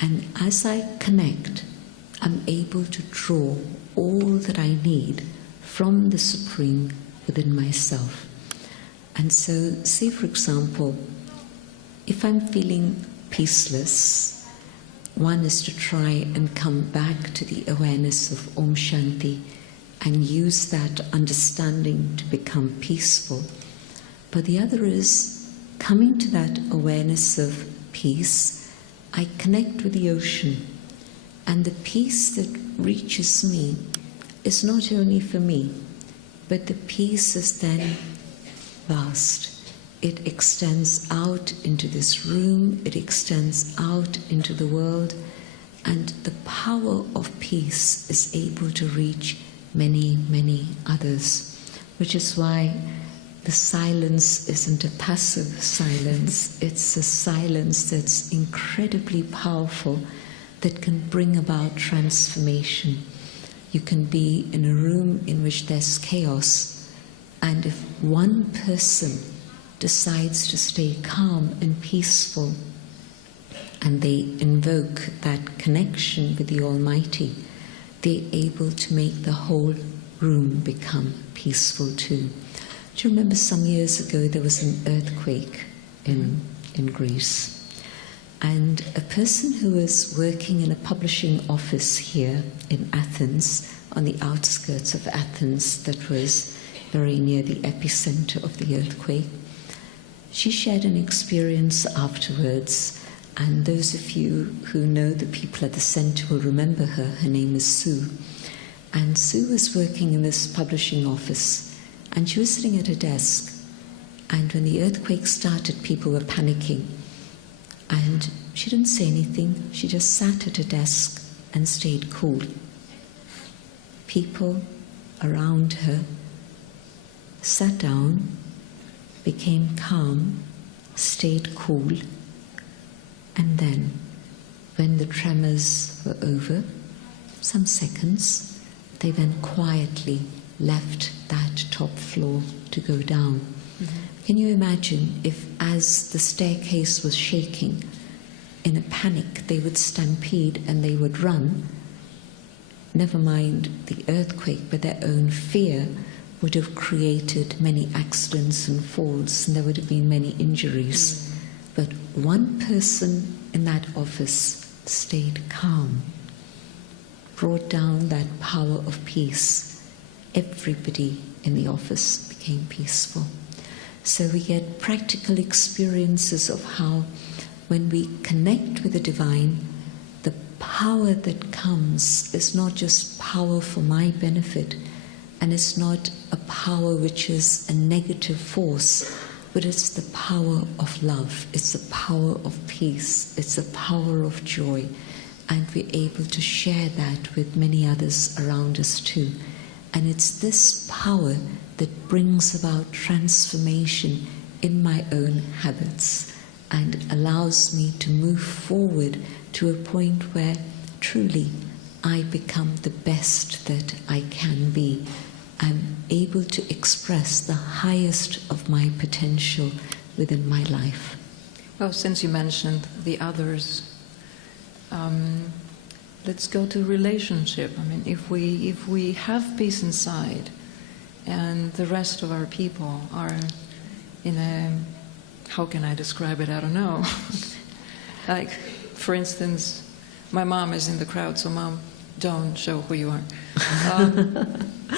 And as I connect, I'm able to draw all that I need from the Supreme within myself. And so, say for example, if I'm feeling peaceless, one is to try and come back to the awareness of Om Shanti and use that understanding to become peaceful. But the other is coming to that awareness of peace, I connect with the ocean, and the peace that reaches me is not only for me, but the peace is then vast. It extends out into this room, it extends out into the world, and the power of peace is able to reach many, many others, which is why the silence isn't a passive silence, it's a silence that's incredibly powerful, that can bring about transformation. You can be in a room in which there's chaos, and if one person decides to stay calm and peaceful, and they invoke that connection with the Almighty, they're able to make the whole room become peaceful too. Do you remember some years ago there was an earthquake in Greece? And a person who was working in a publishing office here in Athens, on the outskirts of Athens, that was very near the epicenter of the earthquake, she shared an experience afterwards, and those of you who know the people at the center will remember her. Her name is Sue. And Sue was working in this publishing office, and she was sitting at her desk, and when the earthquake started, people were panicking. And she didn't say anything, she just sat at her desk and stayed cool. People around her sat down, became calm, stayed cool, and then, when the tremors were over, some seconds, they then quietly left that top floor to go down. Can you imagine if, as the staircase was shaking, in a panic they would stampede and they would run? Never mind the earthquake, but their own fear would have created many accidents and falls, and there would have been many injuries. But one person in that office stayed calm, brought down that power of peace. Everybody in the office became peaceful. So we get practical experiences of how, when we connect with the divine, the power that comes is not just power for my benefit, and it's not a power which is a negative force, but it's the power of love, it's the power of peace, it's the power of joy, and we're able to share that with many others around us too. And it's this power that brings about transformation in my own habits and allows me to move forward to a point where truly I become the best that I can be. I'm able to express the highest of my potential within my life. Well, since you mentioned the others, let's go to relationship. I mean, if we have peace inside, and the rest of our people are in a, how can I describe it? I don't know. Like, for instance, my mom is in the crowd, so Mom, don't show who you are.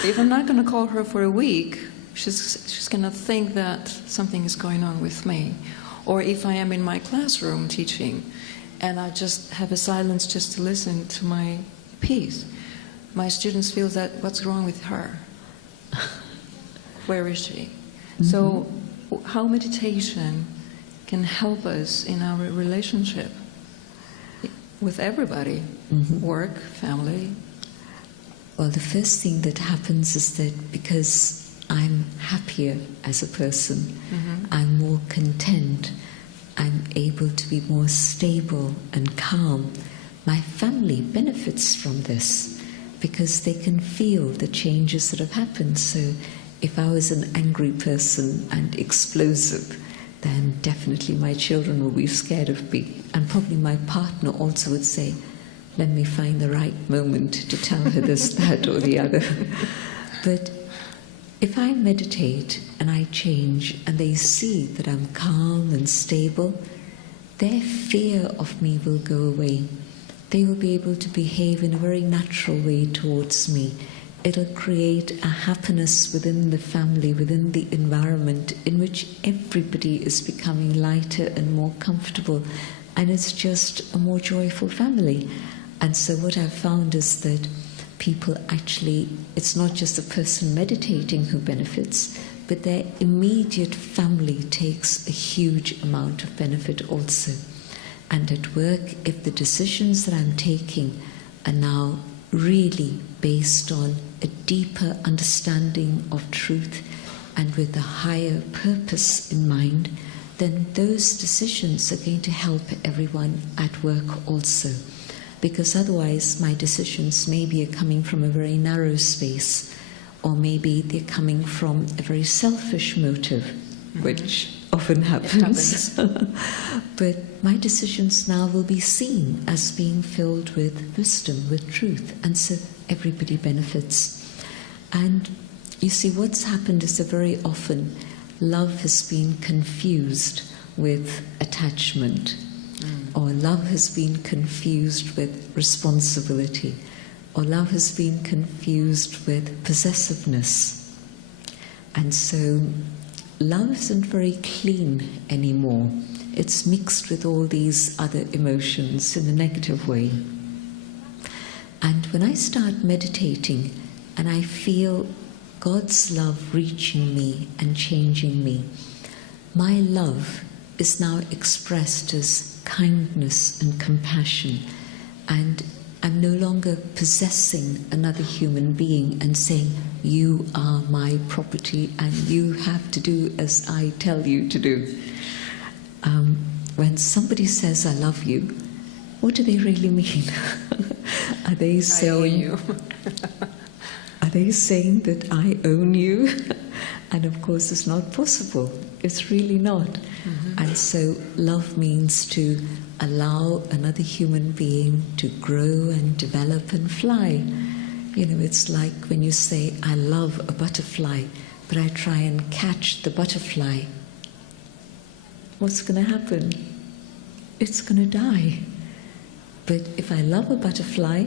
If I'm not going to call her for a week, she's going to think that something is going on with me. Or if I am in my classroom teaching, and I just have a silence just to listen to my piece, my students feel that, what's wrong with her? Where is she? Mm-hmm. So how meditation can help us in our relationship with everybody, mm-hmm. work, family? Well, the first thing that happens is that because I'm happier as a person, mm-hmm. I'm more content, I'm able to be more stable and calm. My family benefits from this because they can feel the changes that have happened. So if I was an angry person and explosive, then definitely my children will be scared of me. And probably my partner also would say, let me find the right moment to tell her this, that or the other. But if I meditate and I change and they see that I'm calm and stable, their fear of me will go away. They will be able to behave in a very natural way towards me. It'll create a happiness within the family, within the environment in which everybody is becoming lighter and more comfortable, and it's just a more joyful family. And so what I've found is that people actually, it's not just the person meditating who benefits, but their immediate family takes a huge amount of benefit also. And at work, if the decisions that I'm taking are now really based on a deeper understanding of truth and with a higher purpose in mind, then those decisions are going to help everyone at work also. Because otherwise my decisions maybe are coming from a very narrow space, or maybe they're coming from a very selfish motive, mm-hmm. which often happens. But my decisions now will be seen as being filled with wisdom, with truth, and so everybody benefits. And you see, what's happened is that very often love has been confused with attachment. Or love has been confused with responsibility, or love has been confused with possessiveness. And so love isn't very clean anymore. It's mixed with all these other emotions in a negative way. And when I start meditating and I feel God's love reaching me and changing me, my love is now expressed as kindness and compassion, and I'm no longer possessing another human being and saying, you are my property and you have to do as I tell you to do. When somebody says I love you, what do they really mean? Are they saying, I own you? Are they saying that I own you? And of course it's not possible. It's really not. Mm-hmm. And so love means to allow another human being to grow and develop and fly. You know, it's like when you say, I love a butterfly, but I try and catch the butterfly. What's going to happen? It's going to die. But if I love a butterfly,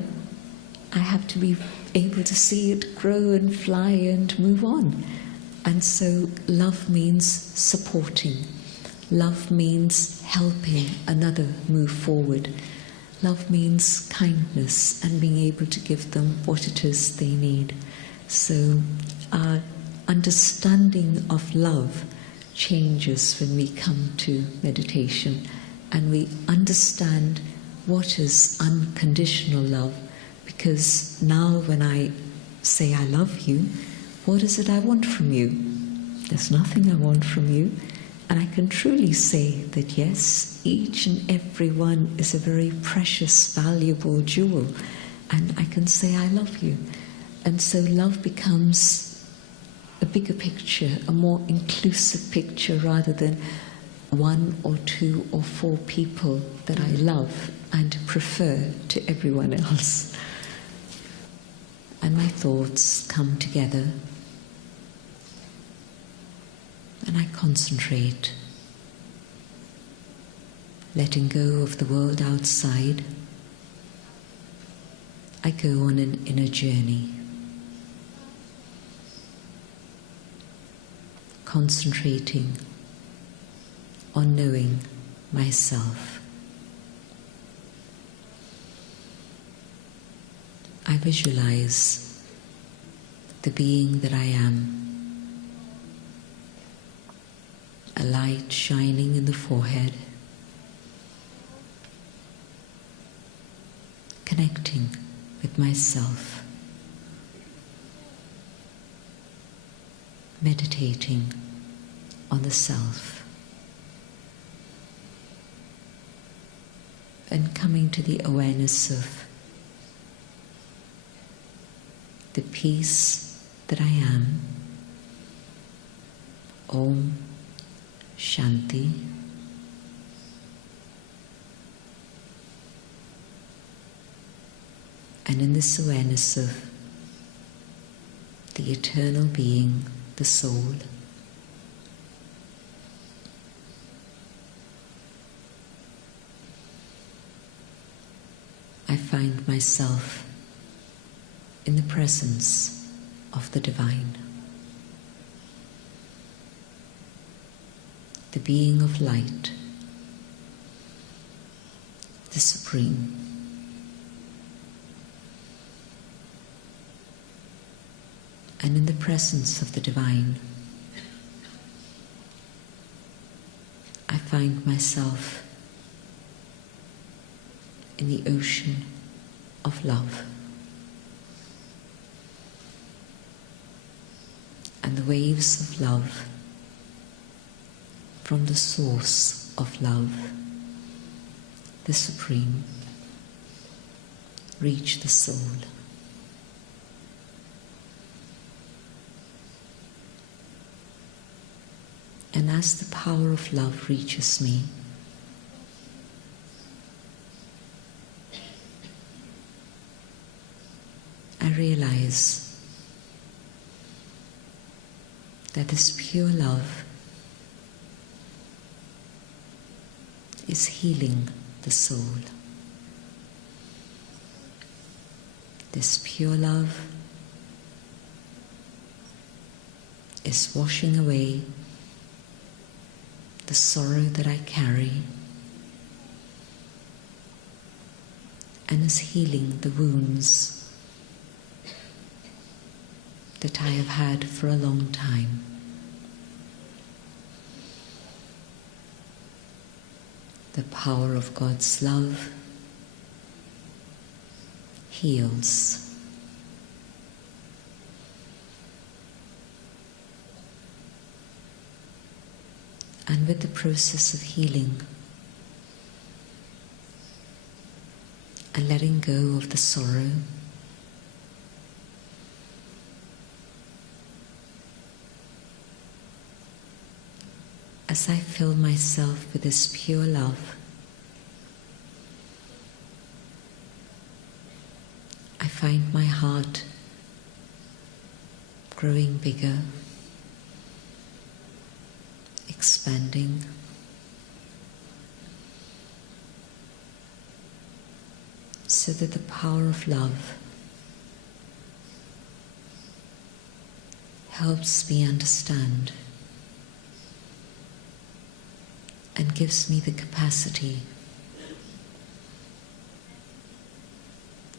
I have to be able to see it grow and fly and move on. And so love means supporting. Love means helping another move forward. Love means kindness and being able to give them what it is they need. So our understanding of love changes when we come to meditation, and we understand what is unconditional love, because now when I say I love you, what is it I want from you? There's nothing I want from you. And I can truly say that yes, each and every one is a very precious, valuable jewel. And I can say I love you. And so love becomes a bigger picture, a more inclusive picture, rather than 1 or 2 or 4 people that I love and prefer to everyone else. And my thoughts come together and I concentrate, letting go of the world outside. I go on an inner journey, concentrating on knowing myself. I visualize the being that I am, a light shining in the forehead, connecting with myself, meditating on the self, and coming to the awareness of the peace that I am. Om Shanti. And in this awareness of the eternal being, the soul, I find myself in the presence of the divine, the being of light, the supreme. And in the presence of the divine, I find myself in the ocean of love. And the waves of love from the source of love, the supreme, reach the soul. And as the power of love reaches me, I realize that this pure love is healing the soul. This pure love is washing away the sorrow that I carry and is healing the wounds that I have had for a long time. The power of God's love heals. And with the process of healing and letting go of the sorrow, as I fill myself with this pure love, I find my heart growing bigger, expanding, so that the power of love helps me understand and gives me the capacity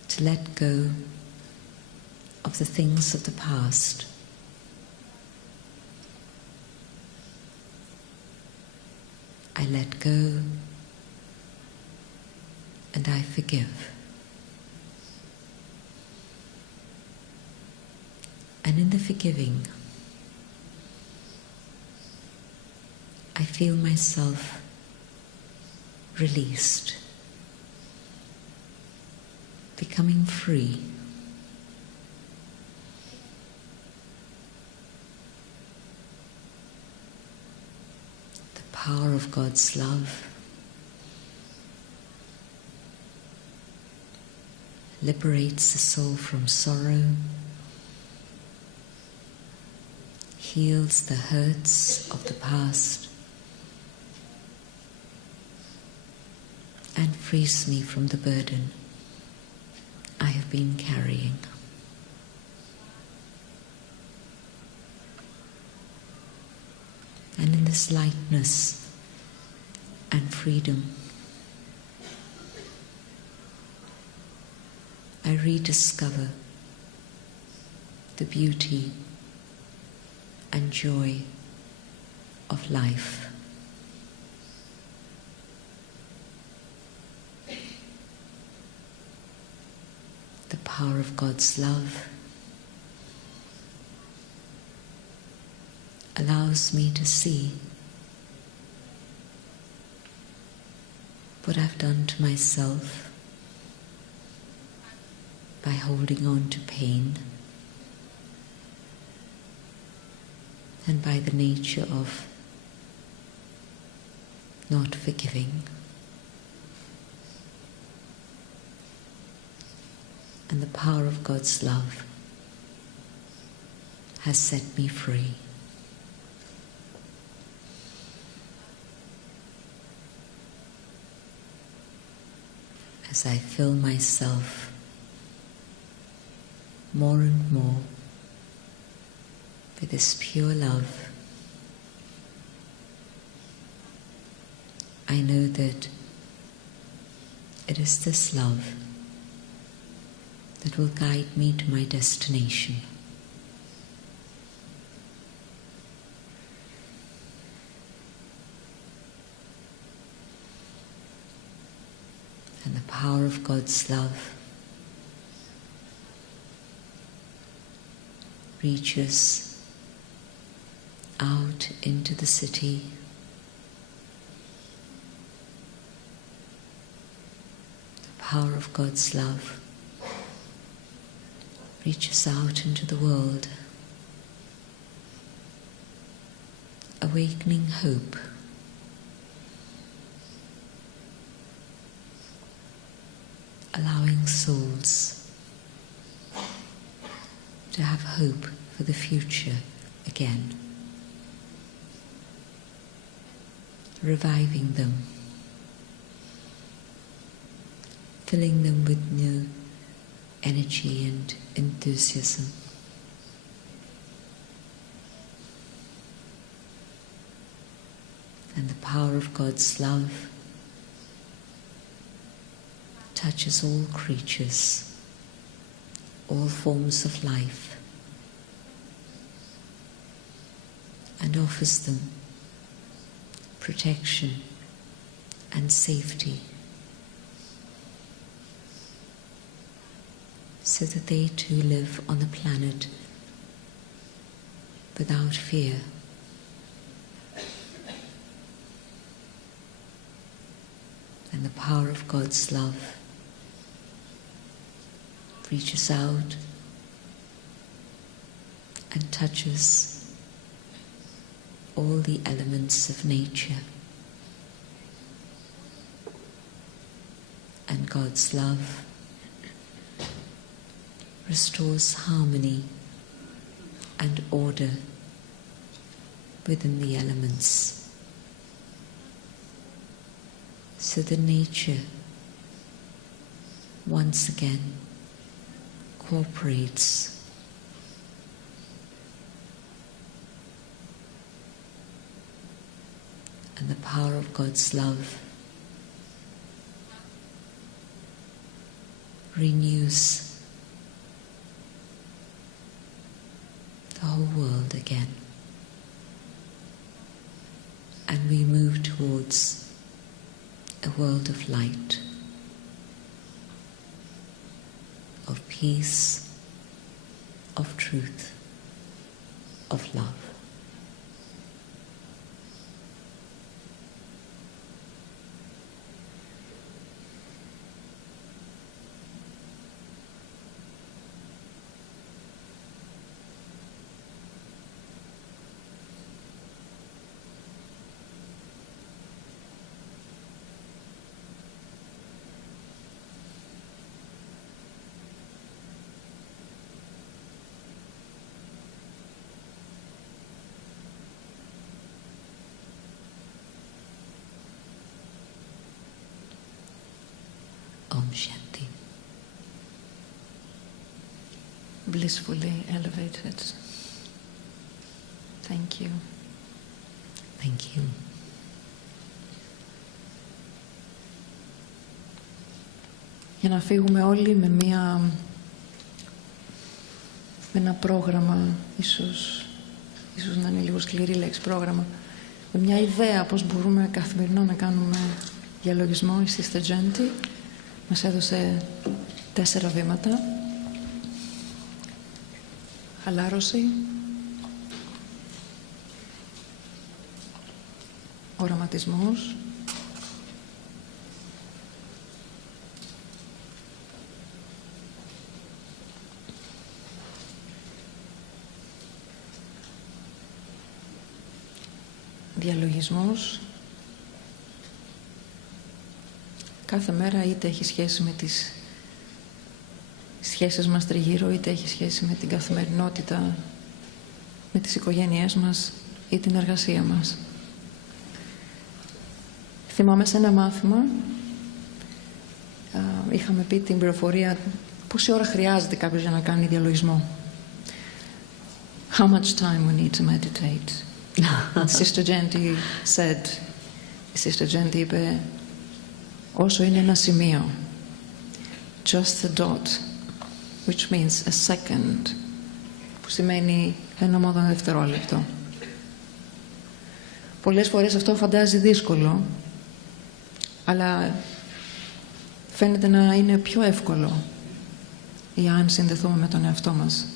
to let go of the things of the past. I let go and I forgive. And in the forgiving, I feel myself released, becoming free. The power of God's love liberates the soul from sorrow, heals the hurts of the past, and frees me from the burden I have been carrying. And in this lightness and freedom, I rediscover the beauty and joy of life. The power of God's love allows me to see what I've done to myself by holding on to pain, and by the nature of not forgiving. And the power of God's love has set me free. As I fill myself more and more with this pure love, I know that it is this love that will guide me to my destination. And the power of God's love reaches out into the city, the power of God's love reaches out into the world, awakening hope, allowing souls to have hope for the future again, reviving them, filling them with new energy and enthusiasm. And the power of God's love touches all creatures, all forms of life, and offers them protection and safety, so that they too live on the planet without fear. And the power of God's love reaches out and touches all the elements of nature. And God's love restores harmony and order within the elements, so that nature once again cooperates. And the power of God's love renews the whole world again, and we move towards a world of light, of peace, of truth, of love. Shanti. Blissfully elevated. Thank you. Thank you. Για να φύγουμε όλοι με ένα πρόγραμμα, ίσως να είναι λίγο σκληρή λέξη πρόγραμμα, με μια ιδέα πώς μπορούμε καθημερινά να κάνουμε διαλογισμό. Η Sister Jayanti μας έδωσε 4 βήματα. Χαλάρωση, οραματισμός, διαλογισμός. Κάθε μέρα είτε έχει σχέση με τις σχέσεις μας τριγύρω, είτε έχει σχέση με την καθημερινότητα, με τις οικογένειές μας ή την εργασία μας. Θυμάμαι σε ένα μάθημα, είχαμε πει την πληροφορία πόση ώρα χρειάζεται κάποιος για να κάνει διαλογισμό. How much time we need to meditate. Sister Jayanti said, Sister Jayanti είπε, όσο είναι ένα σημείο, just a dot, which means a second, που σημαίνει ένα μόνο δευτερόλεπτο. Πολλές φορές αυτό φαντάζει δύσκολο, αλλά φαίνεται να είναι πιο εύκολο εάν συνδεθούμε με τον εαυτό μας.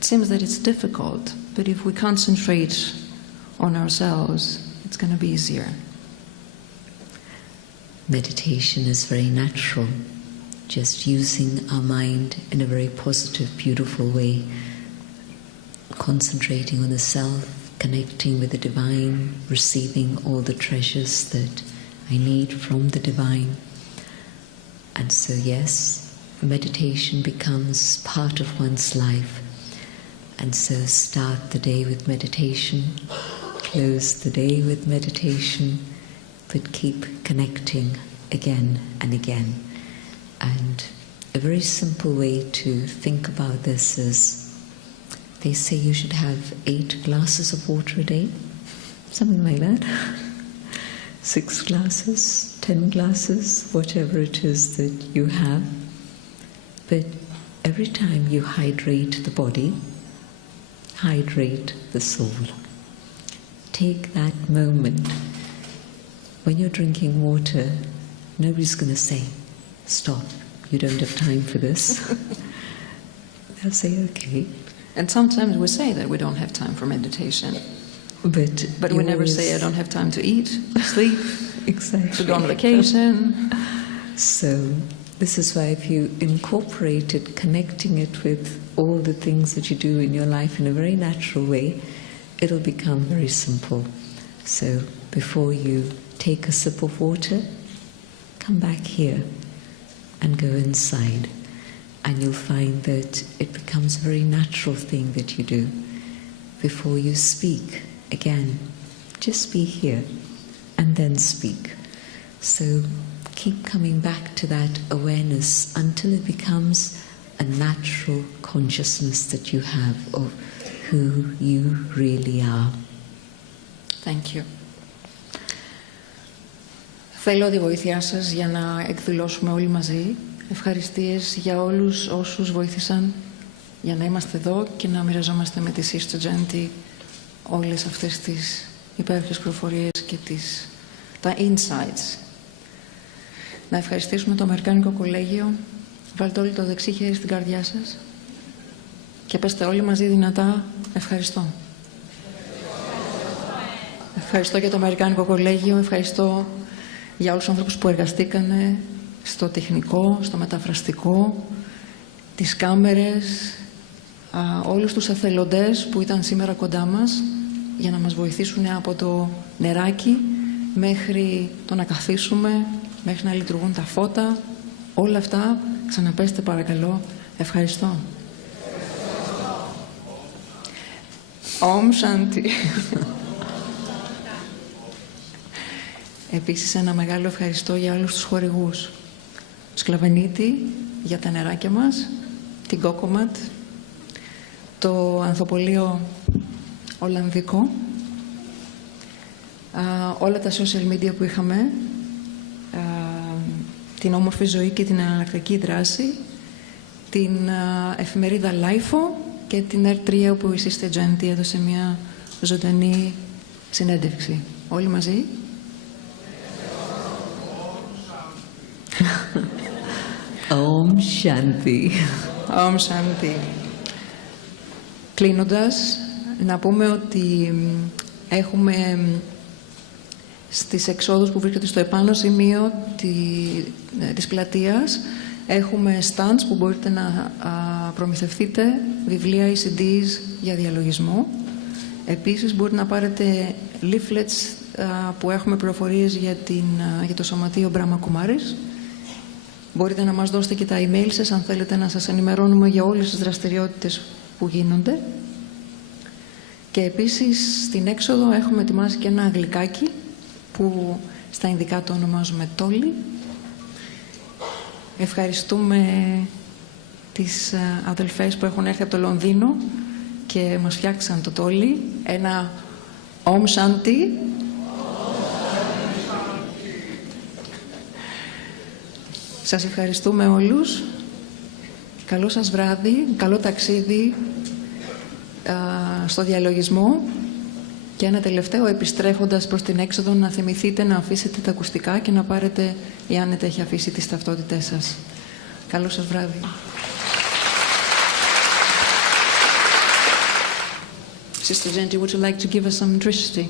It seems that it's difficult, but if we concentrate on ourselves, it's going to be easier. Meditation is very natural, just using our mind in a very positive, beautiful way, concentrating on the self, connecting with the divine, receiving all the treasures that I need from the divine. And so, yes, meditation becomes part of one's life. And so start the day with meditation, close the day with meditation, but keep connecting again and again. And a very simple way to think about this is, they say you should have 8 glasses of water a day, something like that. 6 glasses, 10 glasses, whatever it is that you have. But every time you hydrate the body, hydrate the soul. Take that moment. When you're drinking water, nobody's going to say, stop, you don't have time for this. They'll say, okay. And sometimes we say that we don't have time for meditation. But we never say, I don't have time to eat, sleep, exactly, to go on vacation. So this is why if you incorporate it, connecting it with all the things that you do in your life in a very natural way, it'll become very simple. So before you take a sip of water, come back here and go inside. And you'll find that it becomes a very natural thing that you do. Before you speak, again, just be here and then speak. So keep coming back to that awareness until it becomes a natural consciousness that you have of who you really are. Thank you. Θέλω τη βοήθειά σας για να εκδηλώσουμε όλοι μαζί ευχαριστίες για όλους όσους βοήθησαν για να είμαστε εδώ και να μοιραζόμαστε με τη Sister Jayanti όλες αυτές τις υπέροχες πληροφορίες και τα insights. Να ευχαριστήσουμε το Αμερικάνικο Κολλέγιο. Βάλτε όλοι το δεξί χέρι στην καρδιά σας και πέστε όλοι μαζί δυνατά ευχαριστώ. Ευχαριστώ για το Αμερικάνικο Κολλέγιο, ευχαριστώ για όλους τους ανθρώπους που εργαστήκανε στο τεχνικό, στο μεταφραστικό, τις κάμερες, όλους τους εθελοντές που ήταν σήμερα κοντά μας για να μας βοηθήσουν από το νεράκι μέχρι το να καθίσουμε, μέχρι να λειτουργούν τα φώτα, όλα αυτά. Ξαναπέστε παρακαλώ ευχαριστώ. Om Shanti. Επίσης ένα μεγάλο ευχαριστώ για όλους τους χορηγούς σκλαβενίτη για τα νεράκια μας, την κόκοματ, το ανθοπολείο Ολλανδικό, όλα τα social media που είχαμε, την όμορφη ζωή και την εναλλακτική δράση, την εφημερίδα Lifeo και την R3 που η Sister Jayanti έδωσε μια ζωντανή συνέντευξη. Όλοι μαζί. Om Shanti. Om Shanti. Κλείνοντας, να πούμε ότι έχουμε στις εξόδους που βρίσκεται στο επάνω σημείο της πλατείας, έχουμε stands που μπορείτε να προμηθευτείτε βιβλία ή CDs για διαλογισμό. Επίσης μπορείτε να πάρετε leaflets που έχουμε πληροφορίες για το σωματείο Brahma Kumaris. Μπορείτε να μας δώσετε και τα email σας αν θέλετε να σας ενημερώνουμε για όλες τις δραστηριότητες που γίνονται. Και επίσης στην έξοδο έχουμε ετοιμάσει και ένα γλυκάκι που στα Ινδικά το ονομάζουμε τόλι. Ευχαριστούμε τις αδελφές που έχουν έρθει από το Λονδίνο και μας φτιάξαν το τόλι. Ένα Om Shanti. Σας ευχαριστούμε όλους. Καλό σας βράδυ, καλό ταξίδι στο διαλογισμό. Και ένα τελευταίο, επιστρέφοντας προς την έξοδο, να θυμηθείτε να αφήσετε τα ακουστικά και να πάρετε, η Άνετα έχει αφήσει τις ταυτότητές σας. Καλό σας βράδυ. Sister Jayanti, would you like to give us some Drishti?